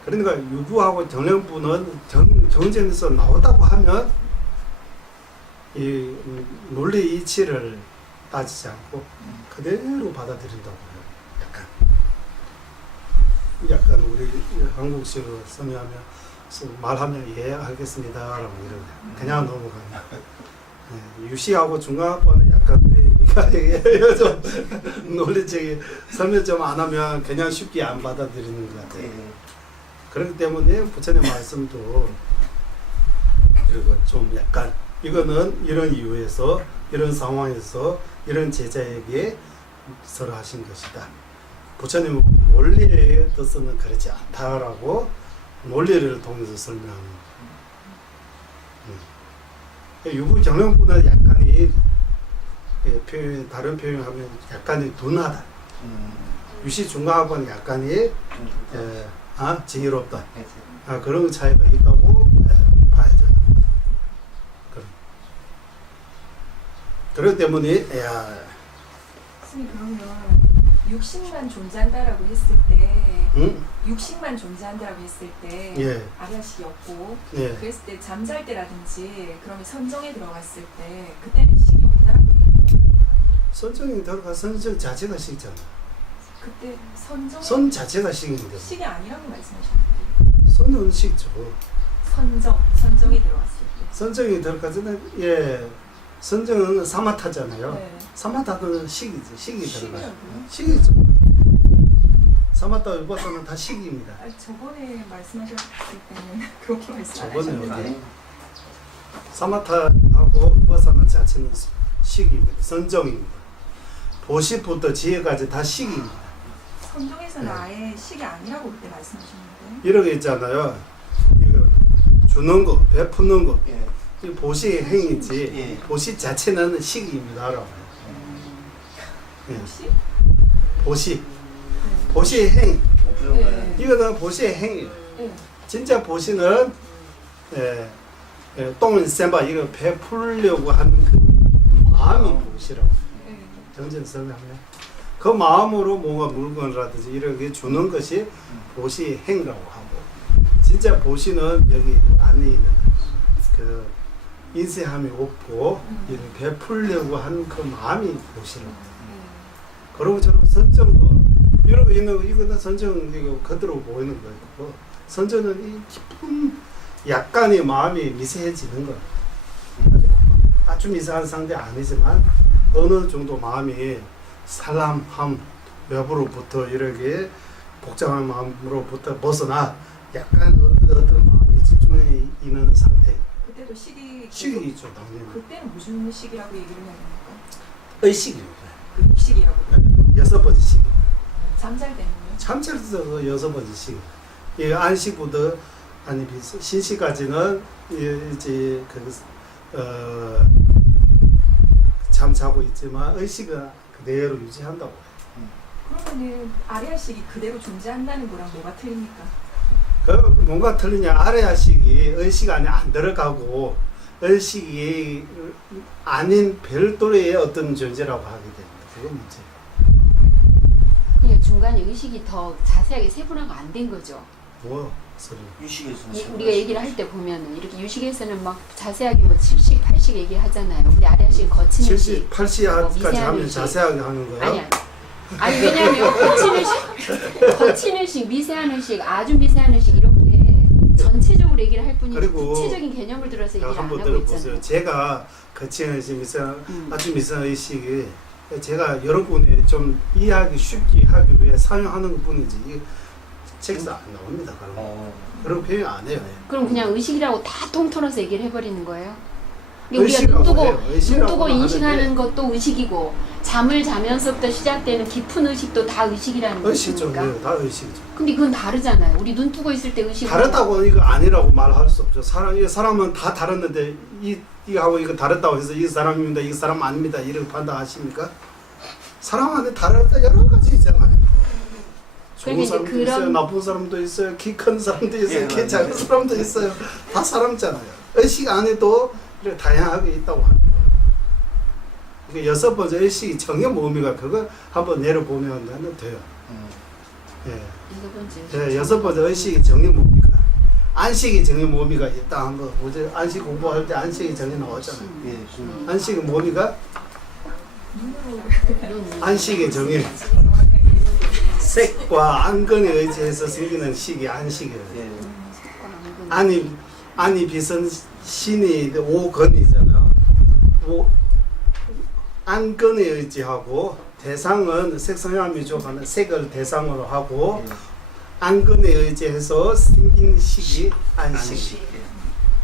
그러니까 유부하고 정령부는 정전에서 나오다고 하면 이 논리 이치를 따지지 않고 그대로 받아들인다고 해요. 약간 우리 한국식으로 설명하면 말하면 예 알겠습니다라고 이러고 그냥 넘어가는. 유시하고 중간학과는 약간 이거 좀 논리적인 설명 좀 안 하면 그냥 쉽게 안 받아들이는 것 같아요. 그렇기 때문에 부처님 말씀도 그리고 좀 약간 이거는 이런 이유에서 이런 상황에서 이런 제자에게 설하신 것이다. 부처님은 원리의 뜻은 그렇지 않다라고 논리를 통해서 설명합니다. 유부 정령부는 약간이 다른 표현하면 약간이 둔하다. 유시 중간학과는 약간이 지혜롭다. 그런 차이가 있다고 봐야 돼요. 그렇기 때문에 스님 그러면 육식만 존재한다라고 했을 때, 육식만 존재한다라고 했을 때 아리아식이었고, 그랬을 때 잠잘 때라든지 그러면 선정에 들어갔을 때 그때는 식이 없다라고 얘기해요. 선정이 들어가 선정 자체가 식이잖아. 그때 선 자체가 식인데. 식이 아니라고 말씀하셨는데. 선은 식죠. 선정에 들어갔을 때. 선정이 들어가서는 선정은 사마타잖아요. 네. 사마타는 식이죠. 식이 들어가요. 식이라고요? 식이죠. 사마타 위바사는 다 식입니다. 저번에 말씀하셨을 때는 그렇게 말씀 안 저번에 하셨는데. 어디? 사마타하고 위바사는 자체는 식입니다. 선정입니다. 보시부터 지혜까지 다 식입니다. 선정에서는 아예 식이 아니라고 그때 말씀하셨는데. 이렇게 있잖아요. 이거 주는 거, 베푸는 거. 이 보시의 행위지. 보시 자체는 식입니다라고. 혹시? 보시의 행. 네. 이거는 보시의 행위. 네. 진짜 보시는 똥을 쌤바 이거 베풀려고 하는 그 마음이 보시라고. 네. 정전 설명하면 그 마음으로 뭔가 물건이라든지 이렇게 주는 것이 보시 행이라고 하고, 진짜 보시는 여기 안에 있는 그 인쇄함이 없고 이렇게 베풀려고 하는 그 마음이 보시라고. 그리고 저는 선정도 이러고 있는 거 이거는 선정 이거 겉으로 보이는 거고, 선조는 이 깊은 약간의 마음이 미세해지는 거예요. 아주 미세한 상대 아니지만 어느 정도 마음이 살람함 외부로부터 이렇게 복잡한 마음으로부터 벗어나 약간 어떤 마음이 집중해 있는 상태. 그때도 시기 식이죠, 당연히. 그때는 무슨 시기라고 얘기를 해야 됩니까? 의식입니다. 그 육식이라고. 여섯 번째 식. 잠잘 때는요? 참철에서 여섯 번째 식. 이 안식부터 아니 신시까지는 이제 잠 자고 있지만 의식은 그대로 유지한다고 해요. 그러면은 아래아식이 그대로 존재한다는 거랑 뭐가 틀립니까? 그 뭔가 틀리냐? 아래아식이 의식 안에 안 들어가고 의식이 아닌 별도의 어떤 존재라고 하게 됩니다. 그건 문제예요. 그냥 중간에 의식이 더 자세하게 세분화가 안 된 거죠. 뭐 소리? 유식에서는 우리가 얘기를 할 때 보면은 이렇게 유식에서는 막 자세하게 뭐 70, 80 얘기하잖아요. 근데 아래아식은 거친 의식, 70, 80까지 미세한 하면 의식. 자세하게 하는 거예요? 아니 왜냐면 거친 의식, 미세한 의식, 아주 미세한 의식 이렇게 전체적으로 얘기를 할 뿐이지 그리고 구체적인 개념을 들어서 얘기를 안 한번 하고 들어보세요. 있잖아요. 제가 거친 의식, 아주 미세한 의식이 제가 여러분이 좀 이해하기 쉽게 하기 위해 사용하는 것 뿐이지 이 책에서 안 나옵니다. 그런 표현 안 해요. 그럼 그냥 의식이라고 다 통틀어서 얘기를 해버리는 거예요? 의식이라고 우리가 해요. 눈 의식이라고 뜨고 인식하는 하는데 것도 의식이고 잠을 자면서부터 시작되는 깊은 의식도 다 의식이라는 의식이죠. 것입니까? 네, 다 의식이죠. 근데 그건 다르잖아요. 우리 눈 뜨고 있을 때 의식 다르다고 이거 아니라고 말할 수 없죠. 사람은 다 다르는데 이하고 이거 다르다고 해서 이 사람입니다, 이 사람 아닙니다 이렇게 판단하십니까? 사람 안에 다르다 여러 가지 있잖아요. 좋은 그러니까 사람도 이제 있어요, 그런- 나쁜 사람도 있어요, 키 큰 사람도 있어요, 예, 키 작은 사람도 있어요. 다 사람잖아요. 의식 안에도 이렇게 다양하게 있다고 하는 거예요. 이게 여섯 번째 의식이 정의 의미가 그거 한번 내려보면 돼요. 예. 여섯 번째 의식이 정의 뭡니까? 안식이 정의 뭡니까? 일단 한번 어제 안식 공부할 때 안식이 정의 나왔잖아요. 안식이 뭡니까? 안식의 정의. 색과 안건에 의지해서 생기는 식이 안식이에요. 안이 빛은 신이 오건이잖아요. 안건에 의지하고 대상은 색성향이 좋아하는 색을 대상으로 하고 안건에 의지해서 생긴 식이 안식.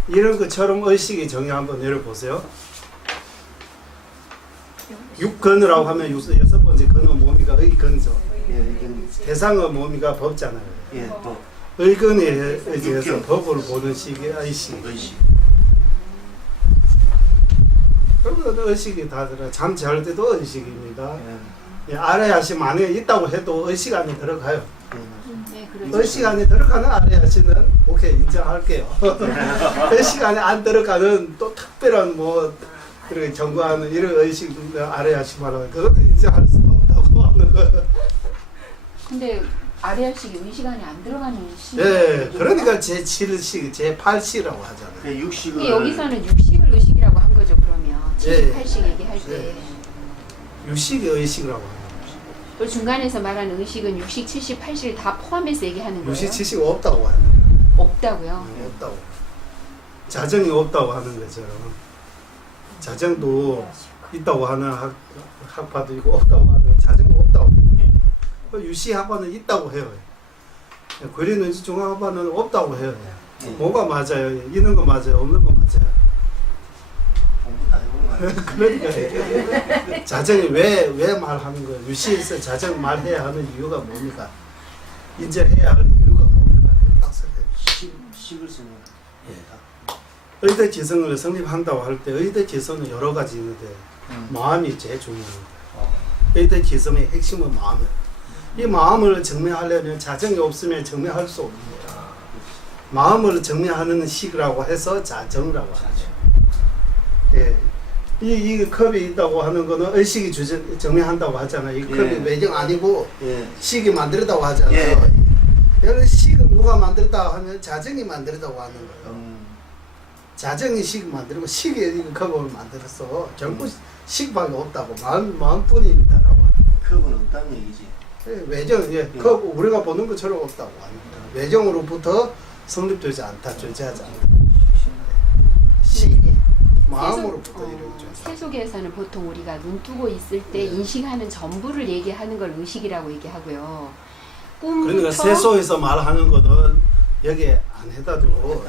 이런 것처럼 의식의 정의 한번 내려보세요. 육건이라고 하면 여섯 번째 건은 뭡니까? 의건이죠. 대상은 뭡니까? 법잖아요. 의건에 의지해서 육견. 법을 보는 식이 의식. 그러면 의식이 다 들어. 잠 잘 때도 의식입니다. 아래아심 안에 있다고 해도 의식 안에 들어가요. 네, 그렇죠. 의식 안에 들어가는 아래아심은 오케이 인정할게요. 의식 안에 안 들어가는 또 특별한 뭐 그렇게 경고하는 이런 의식 아래아심 하는 그것도 인정할 수가 없다고 하는 거예요. 근데 아래아식이 의식 안에 안 들어가는 식. 네, 그러니까 제7식, 제8식이라고 하잖아요. 근데 여기서는 육식을 의식이라고 한 거죠. 그러면 7, 8식 얘기할 때. 네. 육식의 의식이라고 하는 또 중간에서 말하는 의식은 60, 70, 80을 다 포함해서 얘기하는 거예요. 육식, 칠식 없다고 하는 거예요. 없다고요. 없다고. 자정이 없다고 하는 거죠. 자정도 있다고 하는 학파도 있고 없다고 하는 자정이 없다고 해요. 유시학파는 있다고 해요. 구리는 중학파는 없다고 해요. 뭐가 맞아요? 있는 거 맞아요? 없는 거 맞아요? 그러니까 자정이 왜 말하는 거예요? 유시에서 자정 말해야 하는 이유가 뭡니까? 인정해야 할 이유가 뭡니까? 딱 설명해요. 식을 쓰는 의대 지성을 성립한다고 할 때 의대 지성은 여러 가지 있는데 마음이 제일 중요합니다. 의대 지성의 핵심은 마음이에요. 이 마음을 증명하려면 자정이 없으면 증명할 수 없습니다. 마음을 증명하는 식이라고 해서 자정이라고 하죠. 예. 이 컵이 있다고 하는 거는 의식이 증명한다고 하잖아요. 이 컵이 외경 아니고 식이 만들었다고 하잖아요. 여기 식은 누가 만들었다고 하면 자정이 만들었다고 하는 거예요. 자정이 식 만들고 식이 이 컵을 만들었어. 전부 식밖에 없다고 마음뿐입니다라고. 컵은 없다는 얘기지. 외정, 그 우리가 보는 것처럼 없다고 합니다. 외정으로부터 성립되지 않다, 존재하지 않다. 마음으로부터 이루어져. 세속에서는 보통 우리가 눈 뜨고 있을 때 인식하는 전부를 얘기하는 걸 의식이라고 얘기하고요. 그러니까 세속에서 말하는 거는 여기에 안 해다 두고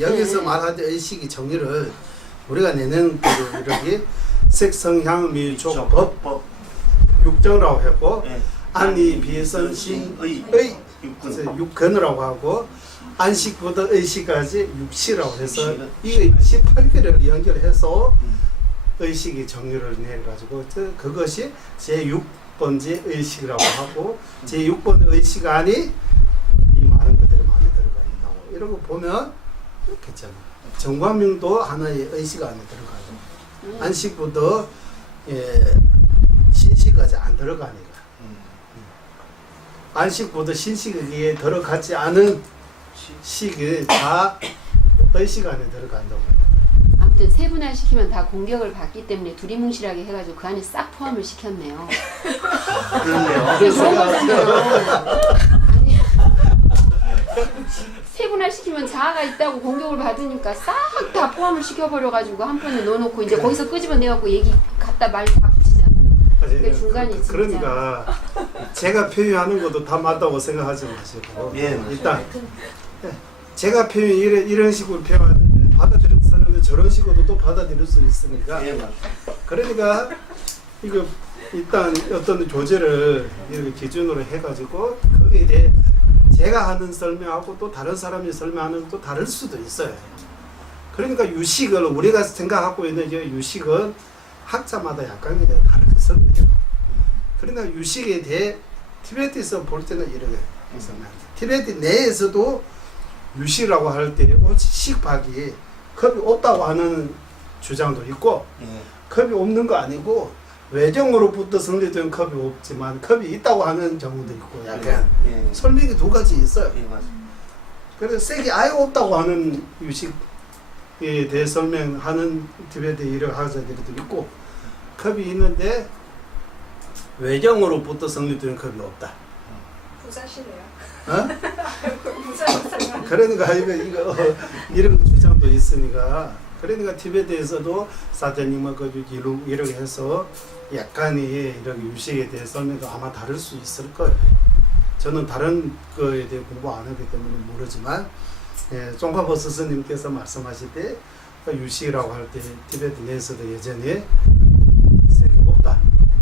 여기서 말할 때 의식이 정의를 우리가 내는 대로 이렇게 색성향미촉 법 육정이라고 했고 안이 비선신의 육근이라고 하고 안식부터 의식까지 육시라고 해서 이 18개를 연결해서 의식이 정의를 내가지고 그것이 제6번째 의식이라고 하고 제6번 의식 안이 이 많은 것들이 많이 들어가 있다고 이러고 보면 괜찮아요. 정광명도 하나의 의식 안에 들어가요. 안식부터 신식까지 안 들어가니까 안식부터 신식에 들어가지 않은 식이 다 의식 안에 들어간다고. 아무튼 세분화시키면 다 공격을 받기 때문에 두리뭉실하게 해가지고 그 안에 싹 포함을 시켰네요. 그렇네요. 아니, 세분화시키면 자아가 있다고 공격을 받으니까 싹 다 포함을 시켜버려가지고 한 편에 넣어놓고 이제 거기서 끄집어내갖고 얘기 갖다 말 다 붙이잖아요. 그게 중간에 진짜. 그러니까 제가 표현하는 것도 다 맞다고 생각하지 마시고 일단 제가 표현 이런 식으로 표현하는데 받아들이는 사람은 저런 식으로도 또 받아들일 수 있으니까 그러니까 이거 일단 어떤 교재를 이렇게 기준으로 해가지고 거기에 대해 제가 하는 설명하고 또 다른 사람이 설명하는 또 다를 수도 있어요. 그러니까 유식을 우리가 생각하고 있는 유식은 학자마다 약간 다르게 설명해요. 그러니까 유식에 대해 티베트에서 볼 때는 이렇게 설명합니다. 티베트 내에서도 유식이라고 할 때 식박이 겁이 없다고 하는 주장도 있고 겁이 없는 거 아니고 외정으로부터 성립된 겁이 없지만 겁이 있다고 하는 경우도 있고 약간 설명이 두 가지 있어요. 그래서 색이 아예 없다고 하는 유식에 대해 설명하는 티베트 이런 학자들도 있고 겁이 있는데 외정으로부터 성립된 겁이 없다. 부자시네요. 그러니까 이런 주장도 있으니까 그러니까 티베트에서도 사자님은 이렇게 해서 약간의 이런 유식에 대해 설명도 아마 다를 수 있을 거예요. 저는 다른 거에 대해 공부 안 하기 때문에 모르지만 쫑파보 스스님께서 말씀하실 때 유식이라고 할 때 티베트 내에서도 예전에 색이 없다.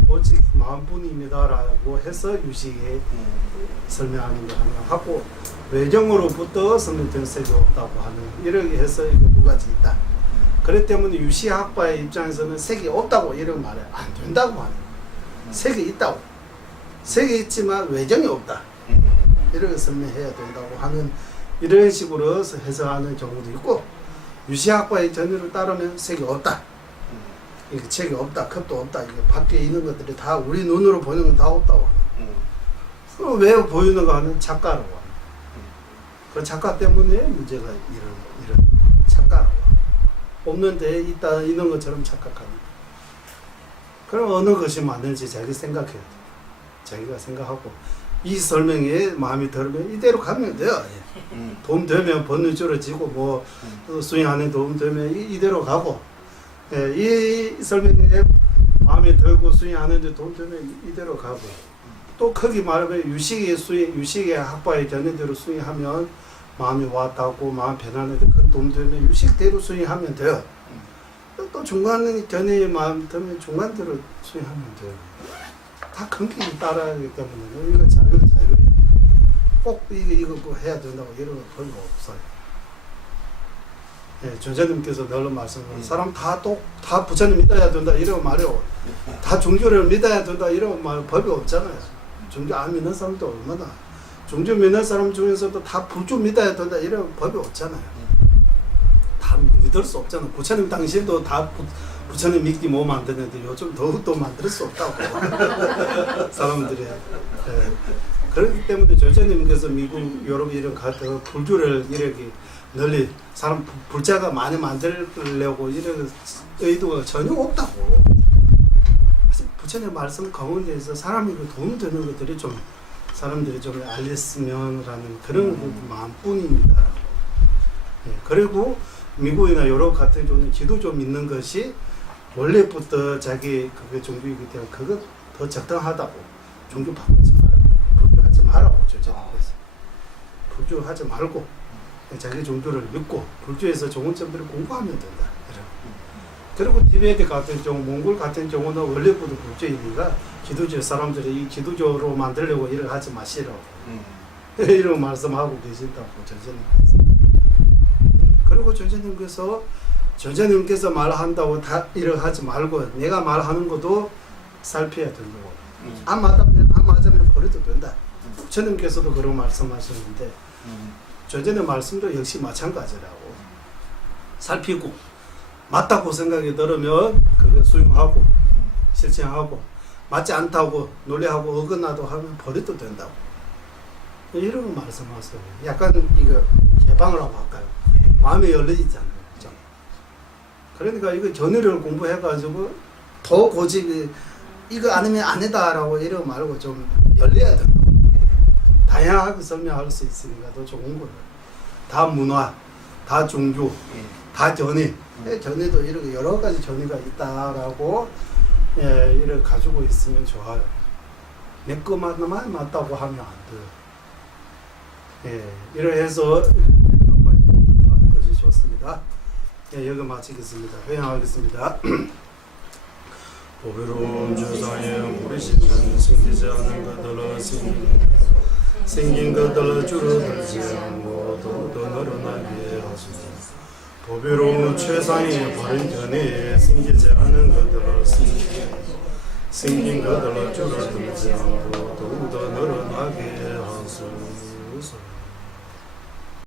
오직 마음뿐입니다라고 해서 유식에 설명하는 거 하나 하고 외정으로부터 성립된 색이 없다고 하는 이렇게 해서 이거 두 가지 있다. 그렇기 때문에 유시학파의 입장에서는 색이 없다고 이런 말을 안 된다고 하는 색이 있다고 색이 있지만 외정이 없다 이렇게 설명해야 된다고 하는 이런 식으로 해석하는 경우도 있고 유시학파의 전율을 따르면 색이 없다 이게 색이 없다 컵도 없다 이게 밖에 있는 것들이 다 우리 눈으로 보이는 건 다 없다고 그럼 왜 보이는 거 하는 작가라고 하는 그 작가 때문에 문제가 이런 작가라고 없는데 있는 것처럼 착각하는. 그럼 어느 것이 맞는지 자기 생각해야 돼. 자기가 생각하고 이 설명에 마음이 들면 이대로 가면 돼요. 도움 되면 번뇌 줄어지고 뭐 수행하는 도움 되면 이대로 가고 이 설명에 마음에 들고 수행하는데 도움 되면 이대로 가고 또 크게 말하면 유식의 학파에 되는 대로 수행하면 마음이 왔다고 마음 편안해도 큰 도움 되면 유식대로 수행하면 돼요. 또 중간에 견해의 마음 들면 중간대로 수행하면 돼요. 다 긍정이 따라하기 때문에 이거 자유예요. 꼭 이거 해야 된다고 이런 거 별로 없어요. 조자님께서 늘 말씀하신 사람 다 부처님 믿어야 된다 이런 말이요. 다 종교를 믿어야 된다 이런 말 법이 없잖아요. 종교 안 믿는 사람도 얼마나 종교 믿는 사람 중에서도 다 불교 믿어야 된다 이런 법이 없잖아요. 다 믿을 수 없잖아. 부처님 당시에도 다 부처님 믿기 뭐 만드는데 요즘 더욱더 만들 수 없다고 사람들이. 그렇기 때문에 조자님께서 미국 유럽 이런 가서 불교를 이렇게 널리 사람 불자가 많이 만들려고 이런 의도가 전혀 없다고. 부처님 말씀 가운데에서 사람이 그 도움 되는 것들이 좀 사람들이 좀 알렸으면라는 그런 마음뿐입니다. 예, 그리고 미국이나 유럽 같은 경우는 기도조 믿는 것이 원래부터 자기 그게 종교이기 때문에 그거 더 적당하다고 종교 바꾸지 마라, 불교하지 말라고 조제하면서 불교하지 말고 자기 종교를 믿고 불교에서 좋은 점들을 공부하면 된다. 그리고 티베트 같은 경우, 몽골 같은 경우는 원래부터 불교이니까 기도교 사람들이 이 기도교로 만들려고 일을 하지 마시라고 이런 말씀하고 계신다고 전제님께서. 그리고 전제님께서 말한다고 다 일을 하지 말고 내가 말하는 것도 살펴야 된다고. 안 맞으면 버려도 된다. 전님께서도 그런 말씀하셨는데 전제님 말씀도 역시 마찬가지라고. 살피고 맞다고 생각이 들으면 그거 수용하고 실천하고 맞지 않다고 논리하고 어긋나도 하면 버려도 된다고. 이런 말씀하세요. 약간 이거 개방을 하고 할까요? 마음이 열려있잖아요. 그죠? 그러니까 이거 전의를 공부해가지고 더 고집이 이거 아니면 아니다라고 이러고 말고 좀 열려야 된다고. 다양하게 설명할 수 있으니까 더 좋은 거예요. 다 문화, 다 종교, 다 전의. 전의도 이렇게 여러 가지 전의가 있다라고 이렇게 가지고 있으면 좋아요. 내 것만 맞다고 하면 안 돼요. 이렇게 해서 하는 것이 좋습니다. 여기 마치겠습니다. 회양하겠습니다. 보배로운 주상에 우리 신은 생기지 않은 것들을 생긴 것들을 줄어들지 않고 더더 늘어나게 하소서. 보배로운 최상의 바른 견해에 생기지 않은 것들을 생긴 것들을 줄어들지 않고 더욱더 늘어나게 하소서.